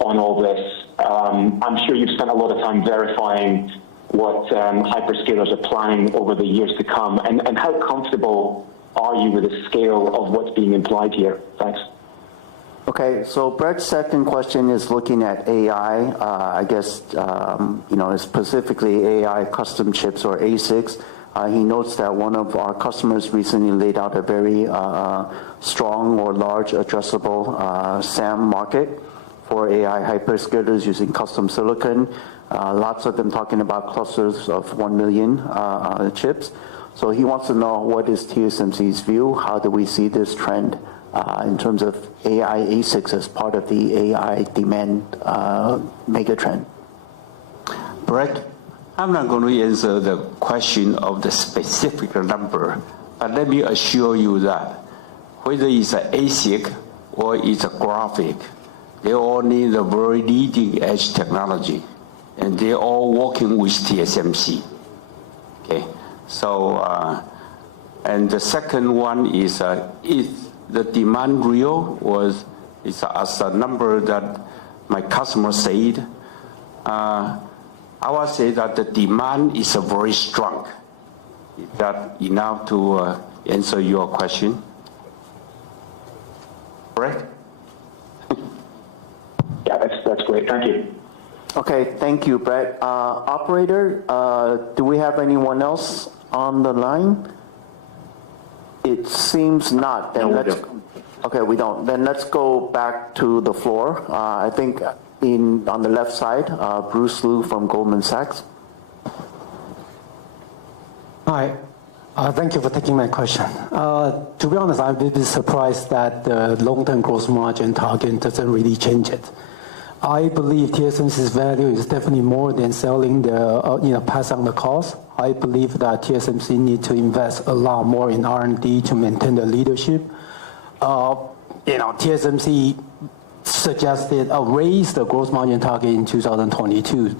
on all this? I'm sure you've spent a lot of time verifying what hyperscalers are planning over the years to come, and how comfortable are you with the scale of what's being implied here? Thanks. Okay, so Brett's second question is looking at AI, I guess, specifically AI custom chips or ASICs. He notes that one of our customers recently laid out a very strong or large addressable SAM market for AI hyperscalers using custom silicon. Lots of them talking about clusters of 1 million chips. So he wants to know what is TSMC's view, how do we see this trend in terms of AI ASICs as part of the AI demand megatrend. Brett, I'm not going to answer the question of the specific number, but let me assure you that whether it's an ASIC or it's a graphic, they all need a very leading edge technology, and they're all working with TSMC. Okay, so and the second one is the demand real, or is as a number that my customer said. I would say that the demand is very strong. Is that enough to answer your question? Correct? Yeah, that's great. Thank you. Okay, thank you, Brett. Operator, do we have anyone else on the line? It seems not. Then No, we let's, don't. okay, we don't. Then let's go back to the floor. I think on the left side, Bruce Liu from Goldman Sachs. Hi. Thank you for taking my question. To be honest, I'm a bit surprised that the long-term gross margin target doesn't really change it. I believe TSMC's value is definitely more than selling the, pass on the cost. I believe that TSMC needs to invest a lot more in R&D to maintain the leadership. TSMC suggested raise the gross margin target in 2022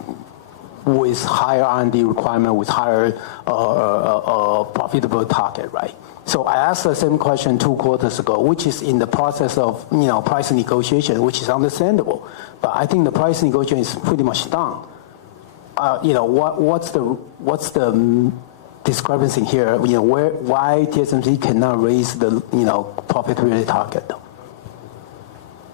with higher R&D requirement, with higher profitable target, right? So I asked the same question 2 quarters ago, which is in the process of price negotiation, which is understandable. But I think the price negotiation is pretty much done. What's the discrepancy here? Why TSMC cannot raise the profitability target?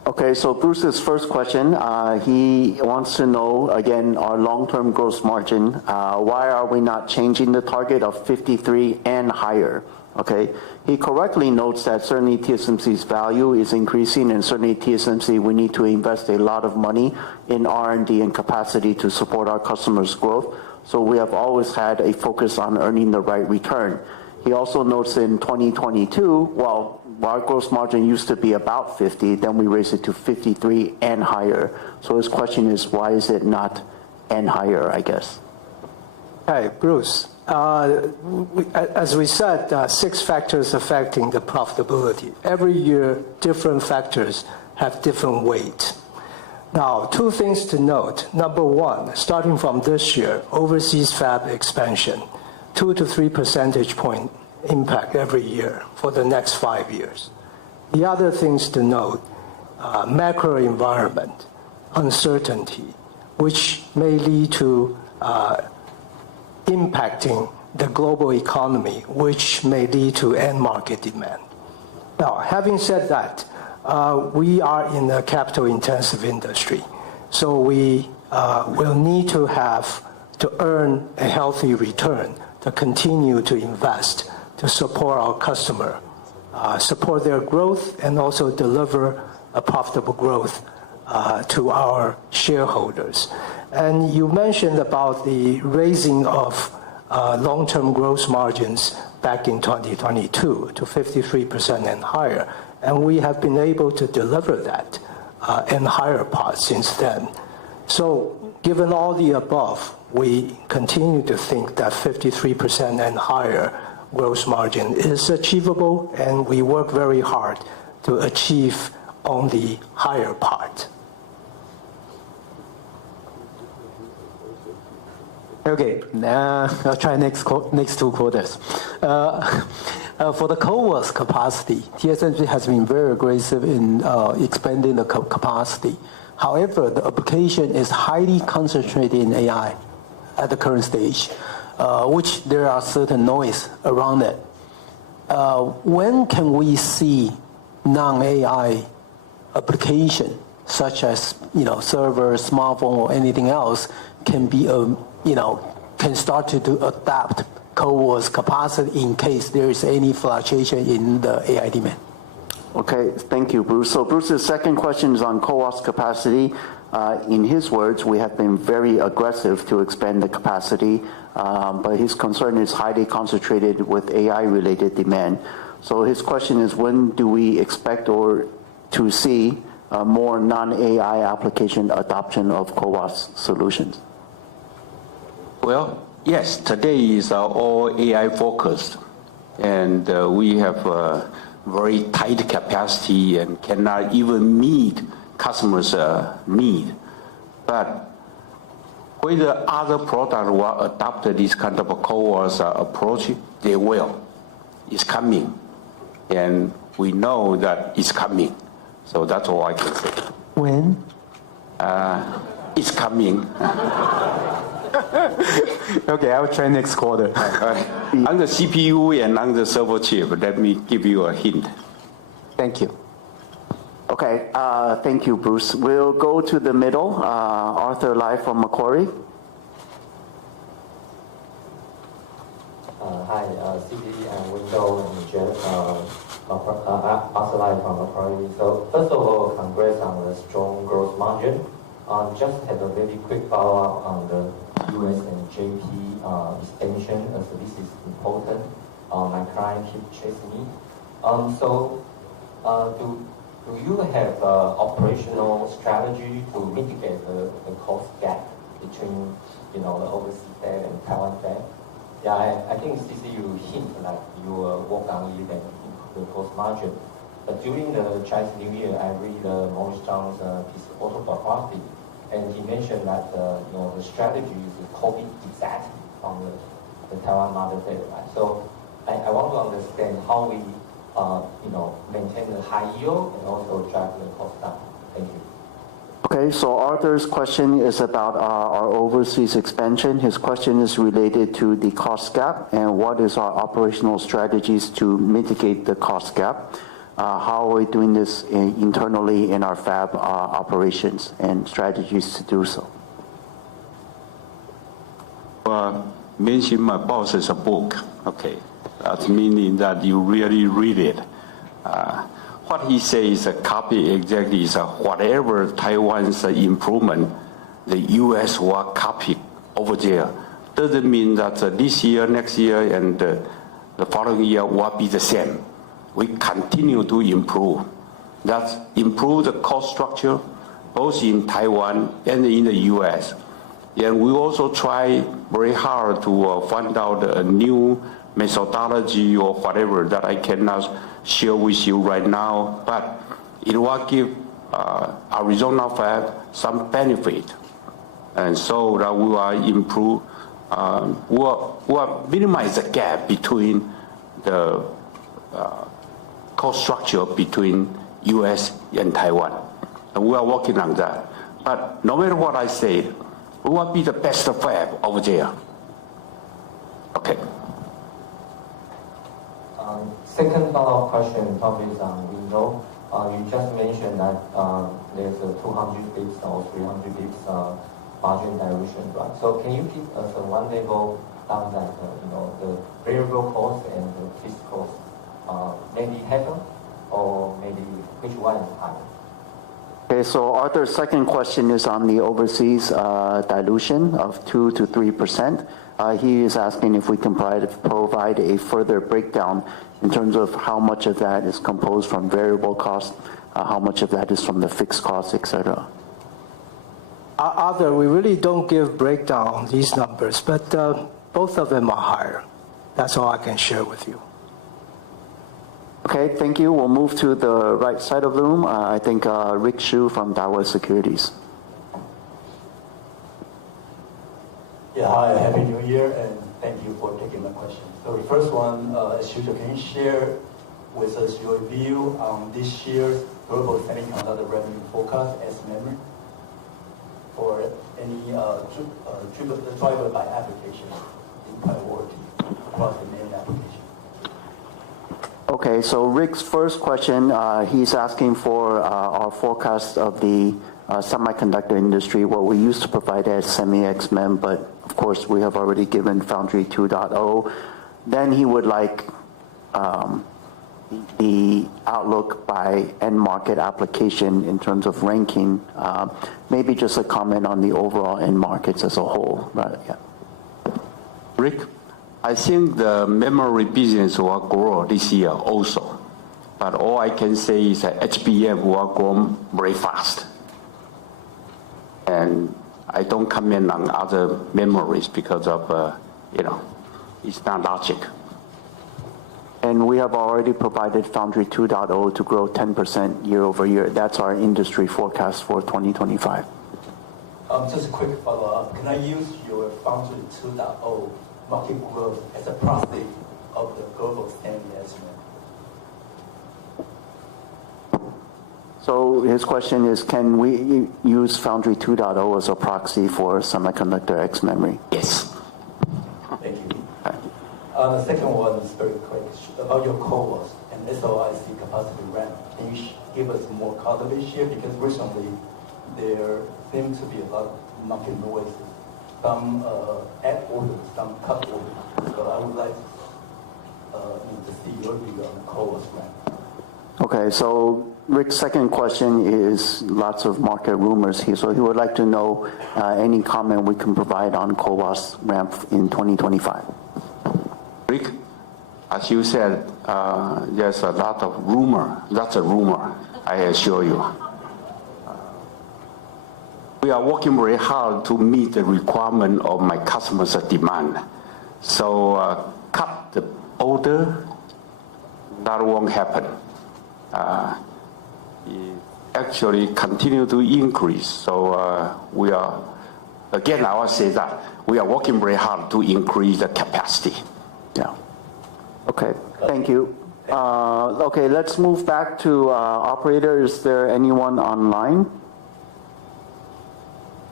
Okay, so Bruce's first question, he wants to know, again, our long-term gross margin. Why are we not changing the target of 53 and higher? Okay, he correctly notes that certainly TSMC's value is increasing, and certainly TSMC, we need to invest a lot of money in R&D and capacity to support our customers' growth. So we have always had a focus on earning the right return. He also notes in 2022, well, our gross margin used to be about 50, then we raised it to 53 and higher. So his question is, why is it not and higher, I guess? Hi, Bruce. As we said, 6 factors affecting the profitability. Every year, different factors have different weight. Now, 2 things to note. Number 1, starting from this year, overseas fab expansion, 2 to 3 percentage point impact every year for the next 5 years. The other things to note, macro environment, uncertainty, which may lead to impacting the global economy, which may lead to end market demand. Now, having said that, we are in a capital intensive industry, so we will need to have to earn a healthy return to continue to invest to support our customer, support their growth, and also deliver a profitable growth to our shareholders. And you mentioned about the raising of long-term gross margins back in 2022 to 53% and higher, and we have been able to deliver that and higher part since then. So given all the above, we continue to think that 53% and higher gross margin is achievable, and we work very hard to achieve on the higher part. Okay, now I'll try next 2 quarters. For the CoWoS capacity, TSMC has been very aggressive in expanding the capacity. However, the application is highly concentrated in AI at the current stage, which there are certain noise around it. When can we see non-AI application, such as server, smartphone, or anything else, can be can start to adapt CoWoS capacity in case there is any fluctuation in the AI demand? Okay, thank you, Bruce. So Bruce's second question is on CoWoS capacity. In his words, we have been very aggressive to expand the capacity but his concern is highly concentrated with AI-related demand. So his question is, when do we expect or to see more non-AI application adoption of CoWoS solutions? Well, yes, today is all AI focused, and we have a very tight capacity and cannot even meet customers' need. But whether other products will adopt this kind of a CoWoS approach, they will. It's coming, and we know that it's coming. So that's all I can say. When? It's coming. Okay, I'll try next quarter. On the CPU and on the server chip, let me give you a hint. Thank you. Okay, thank you, Bruce. We'll go to the middle. Arthur Lai from Macquarie. Hi, CP and Window and Jeff. Arthur Lai from Macquarie. So first of all, congrats on the strong growth margin. Just had a very quick follow-up on the US and JP extension, as this is important. My client keep chasing me. Do you have operational strategy to mitigate the cost gap between, the overseas fab and Taiwan fab? Yeah, I think CC you hint like you work on it and improve the cost margin. But during the Chinese New Year, I read Morris Chang's piece autobiography, and he mentioned that the strategy is to copy exactly from the Taiwan mother fab, right? So I want to understand how we maintain the high yield and also drive the cost down. Thank you. Okay, so Arthur's question is about our overseas expansion. His question is related to the cost gap and what is our operational strategies to mitigate the cost gap. How are we doing this internally in our fab operations and strategies to do so? Mention my boss is a book. Okay, that's meaning that you really read it. What he says, a copy exactly is whatever Taiwan's improvement, the U.S. will copy over there. Doesn't mean that this year, next year, and the following year will be the same. We continue to improve. That's improve the cost structure, both in Taiwan and in the U.S. And we also try very hard to find out a new methodology or whatever that I cannot share with you right now, but it will give Arizona fab some benefit, and so that we will improve, we will minimize the gap between the cost structure between U.S. and Taiwan, and we are working on that. But no matter what I say, we will be the best fab over there. Okay. Second follow-up question probably is on Windows. You just mentioned that there's a 200 bits or 300 bits margin dilution, right? So can you give us one level down that the variable cost and the fixed cost maybe happen, or maybe which one is higher? Okay, so Arthur's second question is on the overseas dilution of 2 to 3%. He is asking if we can provide a further breakdown in terms of how much of that is composed from variable cost, how much of that is from the fixed costs, etc. Arthur, we really don't give breakdown on these numbers, but both of them are higher. That's all I can share with you. Okay, thank you. We'll move to the right side of the room. I think Rick Hsu from Daiwa Securities. Yeah, hi, Happy New Year, and thank you for taking my question. So the first one, as usual, can you share with us your view on this year's global semiconductor revenue forecast as memory, or any driver by application in priority across the main application? Okay, so Rick's first question, he's asking for our forecast of the semiconductor industry, what we used to provide as semi-XMEM, but of course we have already given Foundry 2.0. Then he would like the outlook by end market application in terms of ranking, maybe just a comment on the overall end markets as a whole. But, yeah. Rick, I think the memory business will grow this year also. But all I can say is that HBM will grow very fast. And I don't comment on other memories because of, it's not logic. And we have already provided Foundry 2.0 to grow 10% year over year. That's our industry forecast for 2025. Just a quick follow-up. Can I use your Foundry 2.0 market growth as a proxy of the global standing estimate? So his question is, can we use Foundry 2.0 as a proxy for semiconductor X memory? Yes. Thank you. The second one is very quick. About your CoWoS and SOIC capacity ramp, can you give us more color this year? Because recently there seems to be a lot of market noise. Some add orders, some cut orders. So I would like to see your view on the CoWoS ramp. Okay, so Rick's second question is lots of market rumors here. So he would like to know any comment we can provide on CoWoS ramp in 2025. Rick, as you said, there's a lot of rumor. That's a rumor, I assure you. We are working very hard to meet the requirement of my customers' demand. So cut the order, that won't happen. It actually continue to increase. So we are, again, I will say that we are working very hard to increase the capacity. Yeah. Okay, thank you. Okay, let's move back to operator. Is there anyone online?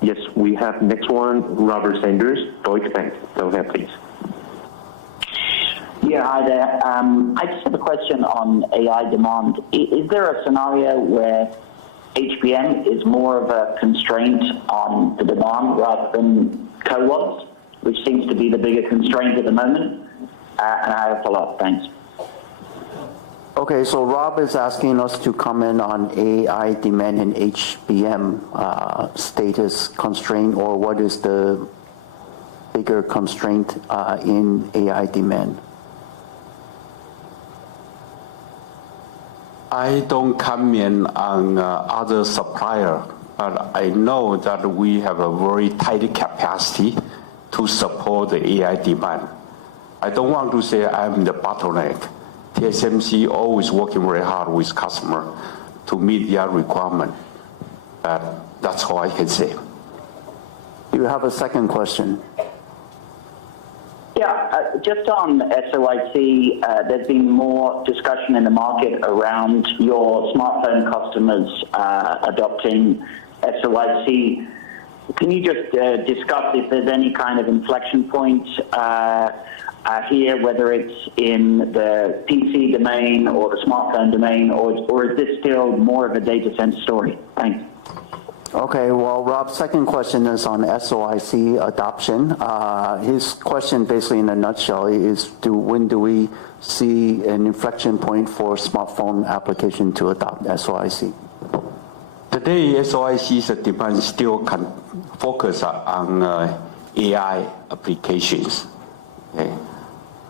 Yes, we have next one, Robert Sanders, Deutsche Bank. Go ahead, please. Yeah, hi there. I just have a question on AI demand. Is there a scenario where HBM is more of a constraint on the demand rather than CoWoS, which seems to be the bigger constraint at the moment? And I have a follow-up. Thanks. Okay, so Rob is asking us to comment on AI demand and HBM status constraint, or what is the bigger constraint in AI demand? I don't comment on other supplier, but I know that we have a very tight capacity to support the AI demand. I don't want to say I'm the bottleneck. TSMC always working very hard with customer to meet their requirement. That's all I can say. You have a second question. Yeah, just on SOIC, there's been more discussion in the market around your smartphone customers adopting SOIC. Can you just discuss if there's any kind of inflection point here, whether it's in the PC domain or the smartphone domain, or is this still more of a data center story? Thanks. Okay, well, Rob's second question is on SOIC adoption. His question basically in a nutshell is when do we see an inflection point for smartphone application to adopt SOIC? Today, SOIC's demand still can focus on AI applications. Okay.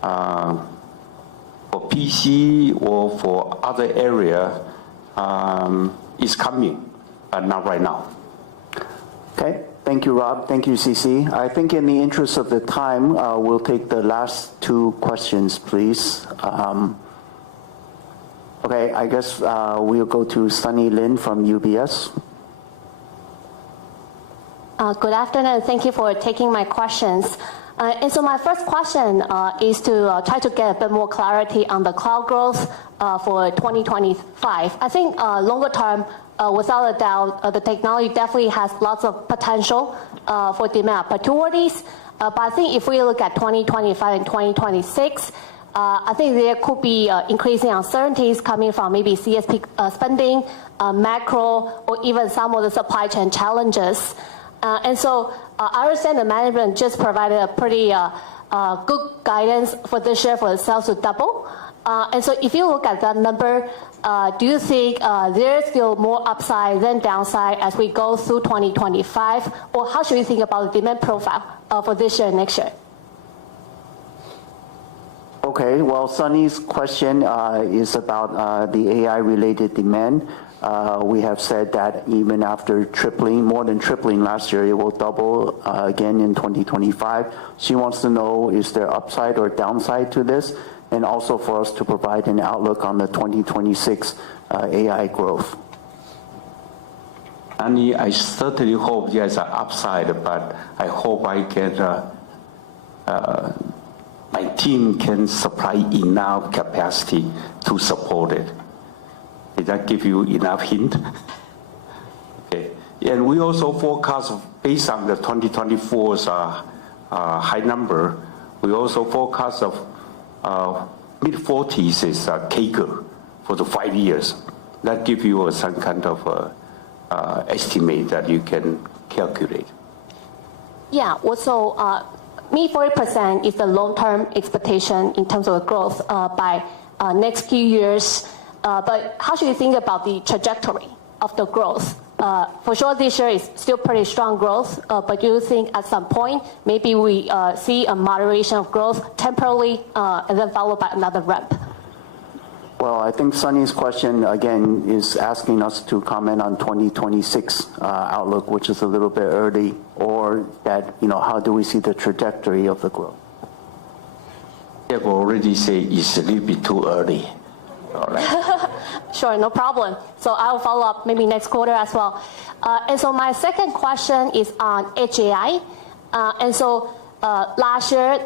For PC or for other area, it's coming, but not right now. Okay, thank you, Rob. Thank you, CC. I think in the interest of the time, we'll take the last two questions, please. Okay, I guess we'll go to Sunny Lin from UBS. Good afternoon. Thank you for taking my questions. And so my first question is to try to get a bit more clarity on the cloud growth for 2025. I think longer term, without a doubt, the technology definitely has lots of potential for demand opportunities. But I think if we look at 2025 and 2026, I think there could be increasing uncertainties coming from maybe CSP spending, macro, or even some of the supply chain challenges. And so I understand the management just provided a pretty good guidance for this year for the sales to double. And so if you look at that number, do you think there's still more upside than downside as we go through 2025? Or how should we think about the demand profile for this year and next year? Okay, well, Sunny's question is about the AI-related demand. We have said that even after tripling, more than tripling last year, it will double again in 2025. She wants to know, is there upside or downside to this? And also for us to provide an outlook on the 2026 AI growth. Annie, I certainly hope there's an upside, but I hope I can, my team can supply enough capacity to support it. Did that give you enough hint? Okay. And we also forecast, based on the 2024's high number, we also forecast of mid-40s is CAGR for the 5 years. That gives you some kind of estimate that you can calculate. Yeah, also mid 40% is the long-term expectation in terms of growth by next few years. But how should you think about the trajectory of the growth? For sure, this year is still pretty strong growth, but do you think at some point maybe we see a moderation of growth temporarily and then followed by another ramp? Well, I think Sunny's question, again, is asking us to comment on 2026 outlook, which is a little bit early, or that, how do we see the trajectory of the growth? I've already said it's a little bit too early. All right. Sure, no problem. So I'll follow up maybe next quarter as well. And so my second question is on Edge AI. And so last year,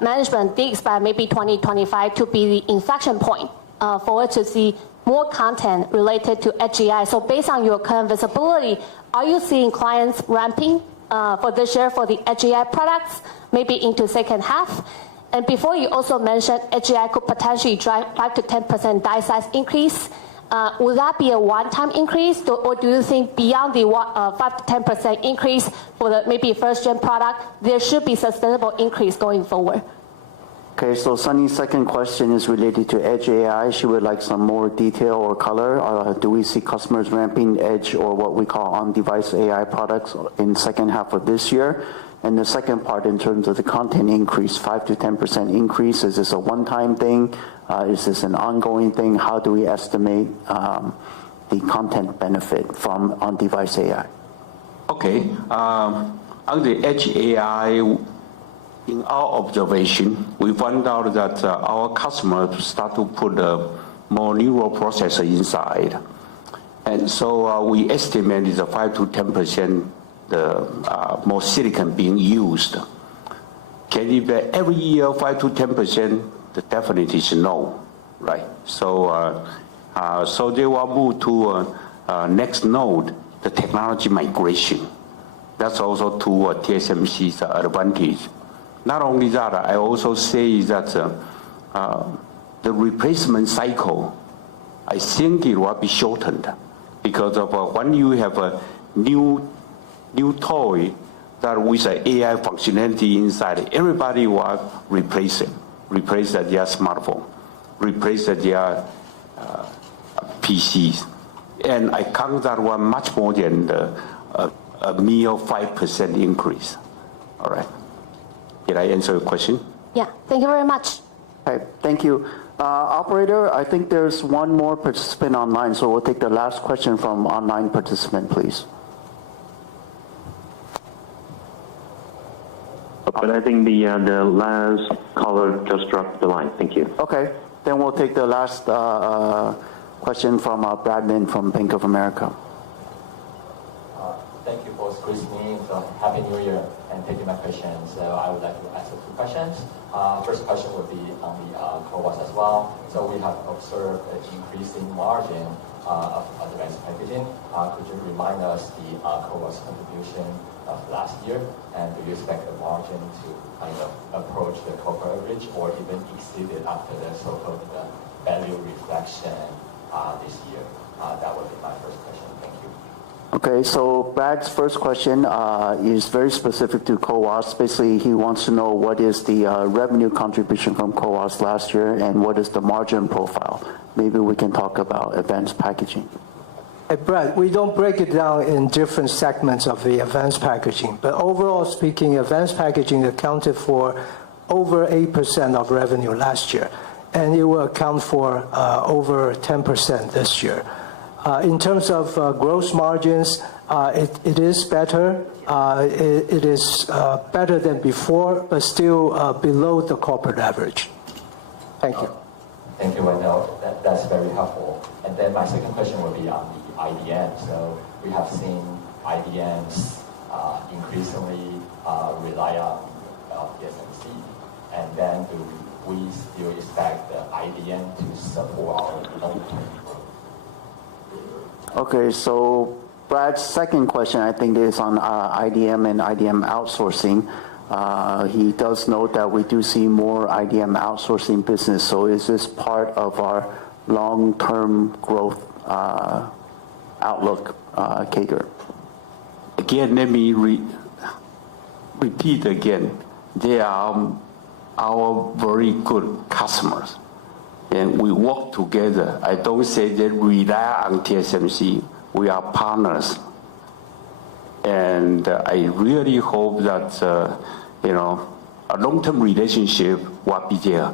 management did expect maybe 2025 to be the inflection point for us to see more content related to Edge AI. So based on your current visibility, are you seeing clients ramping for this year for the Edge AI products, maybe into second half? And before, you also mentioned Edge AI could potentially drive 5 to 10% die size increase. Would that be a one-time increase, or do you think beyond the 5 to 10% increase for the maybe first-gen product, there should be sustainable increase going forward? Okay, so Sunny's second question is related to Edge AI. She would like some more detail or color. Do we see customers ramping Edge or what we call on-device AI products in second half of this year? And the second part, in terms of the content increase, 5 to 10% increase, is this a one-time thing? Is this an ongoing thing? How do we estimate the content benefit from on-device AI? Okay, on the Edge AI, in our observation, we found out that our customers start to put more neural processor inside. And so we estimate it's a 5 to 10% the more silicon being used. Can it be every year 5 to 10%? The definite is no, right? So so they will move to next node, the technology migration. That's also to TSMC's advantage. Not only that, I also say that the replacement cycle, I think it will be shortened because of when you have a new toy that with an AI functionality inside, everybody will replace it, replace their smartphone, replace their PCs. And I count that one much more than a mere 5% increase. All right. Did I answer your question? Yeah, thank you very much. Okay, thank you. Operator, I think there's one more participant online, so we'll take the last question from online participant, please. But I think the last caller just dropped the line. Thank you. Okay, then we'll take the last question from Brad Lin from Bank of America. Thank you for squeezing me in. Happy New Year and taking my questions. So I would like to ask 2 questions. First question would be on the CoWoS as well. So we have observed an increasing margin of advanced packaging. Could you remind us the CoWoS contribution of last year? And do you expect the margin to kind of approach the corporate average or even exceed it after the so-called value reflection this year? That would be my first question. Thank you. Okay, so Brad's first question is very specific to CoWoS. Basically, he wants to know what is the revenue contribution from CoWoS last year and what is the margin profile. Maybe we can talk about advanced packaging. Hey, Brad, we don't break it down in different segments of the advanced packaging, but overall speaking, advanced packaging accounted for over 8% of revenue last year, and it will account for over 10% this year. In terms of gross margins, it is better. It is better than before, but still below the corporate average. Thank you. Thank you, Wendell. That's very helpful. And then my second question will be on the IDM. So we have seen IDMs increasingly rely on TSMC. And then do we still expect the IDM to support our long-term growth? Okay, so Brad's second question, I think, is on IDM and IDM outsourcing. He does note that we do see more IDM outsourcing business. So is this part of our long-term growth outlook, CAGR? Again, let me repeat again. They are our very good customers, and we work together. I don't say they rely on TSMC. We are partners, and I really hope that a long-term relationship will be there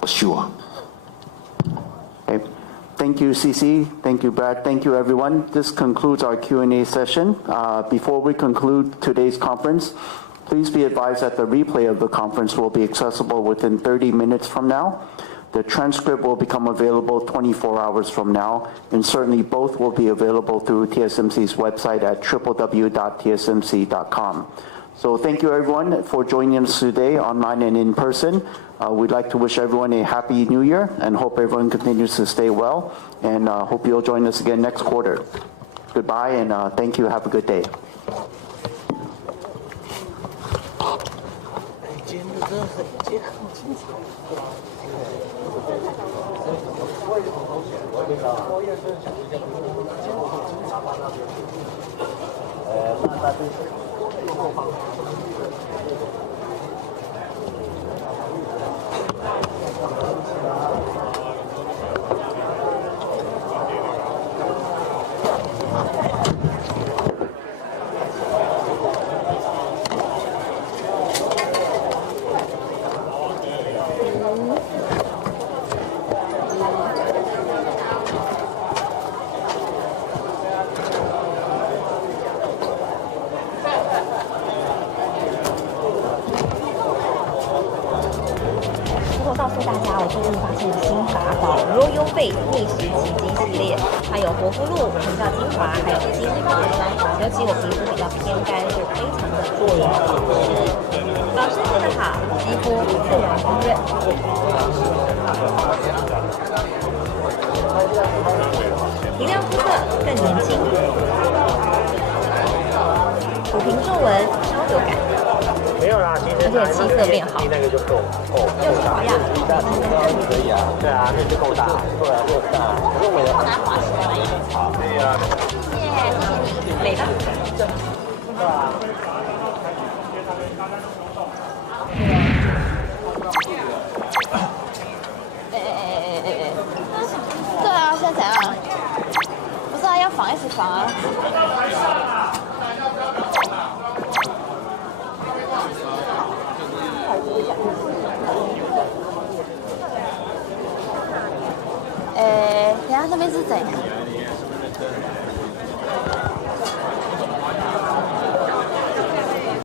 for sure. Okay. Thank you, CC. Thank you, Brad. Thank you, everyone. This concludes our Q&A session. Before we conclude today's conference, please be advised that the replay of the conference will be accessible within 30 minutes from now. The transcript will become available 24 hours from now, and certainly both will be available through TSMC's website at www.tsmc.com. So thank you, everyone, for joining us today online and in person. We'd like to wish everyone a happy new year and hope everyone continues to stay well, and hope you'll join us again next quarter. Goodbye, and thank you. Have a good day.告诉大家，我最近发现新法宝如优贝觅食奇迹系列，它有活肤露、成效精华，还有精华霜。尤其我皮肤比较偏干，就非常的助力保湿。保湿做得好，肌肤自然丰润。提亮肤色更年轻，抚平皱纹，超有感。没有啦，其实而且气色变好，那个就够，又是保养，可以啊，对啊，那就够大，够大。可是我拿滑石来一点，好，对啊，谢谢你，美吧？对啊。对啊，现在怎样？不是啊，要防一直防啊。等下那边是怎样？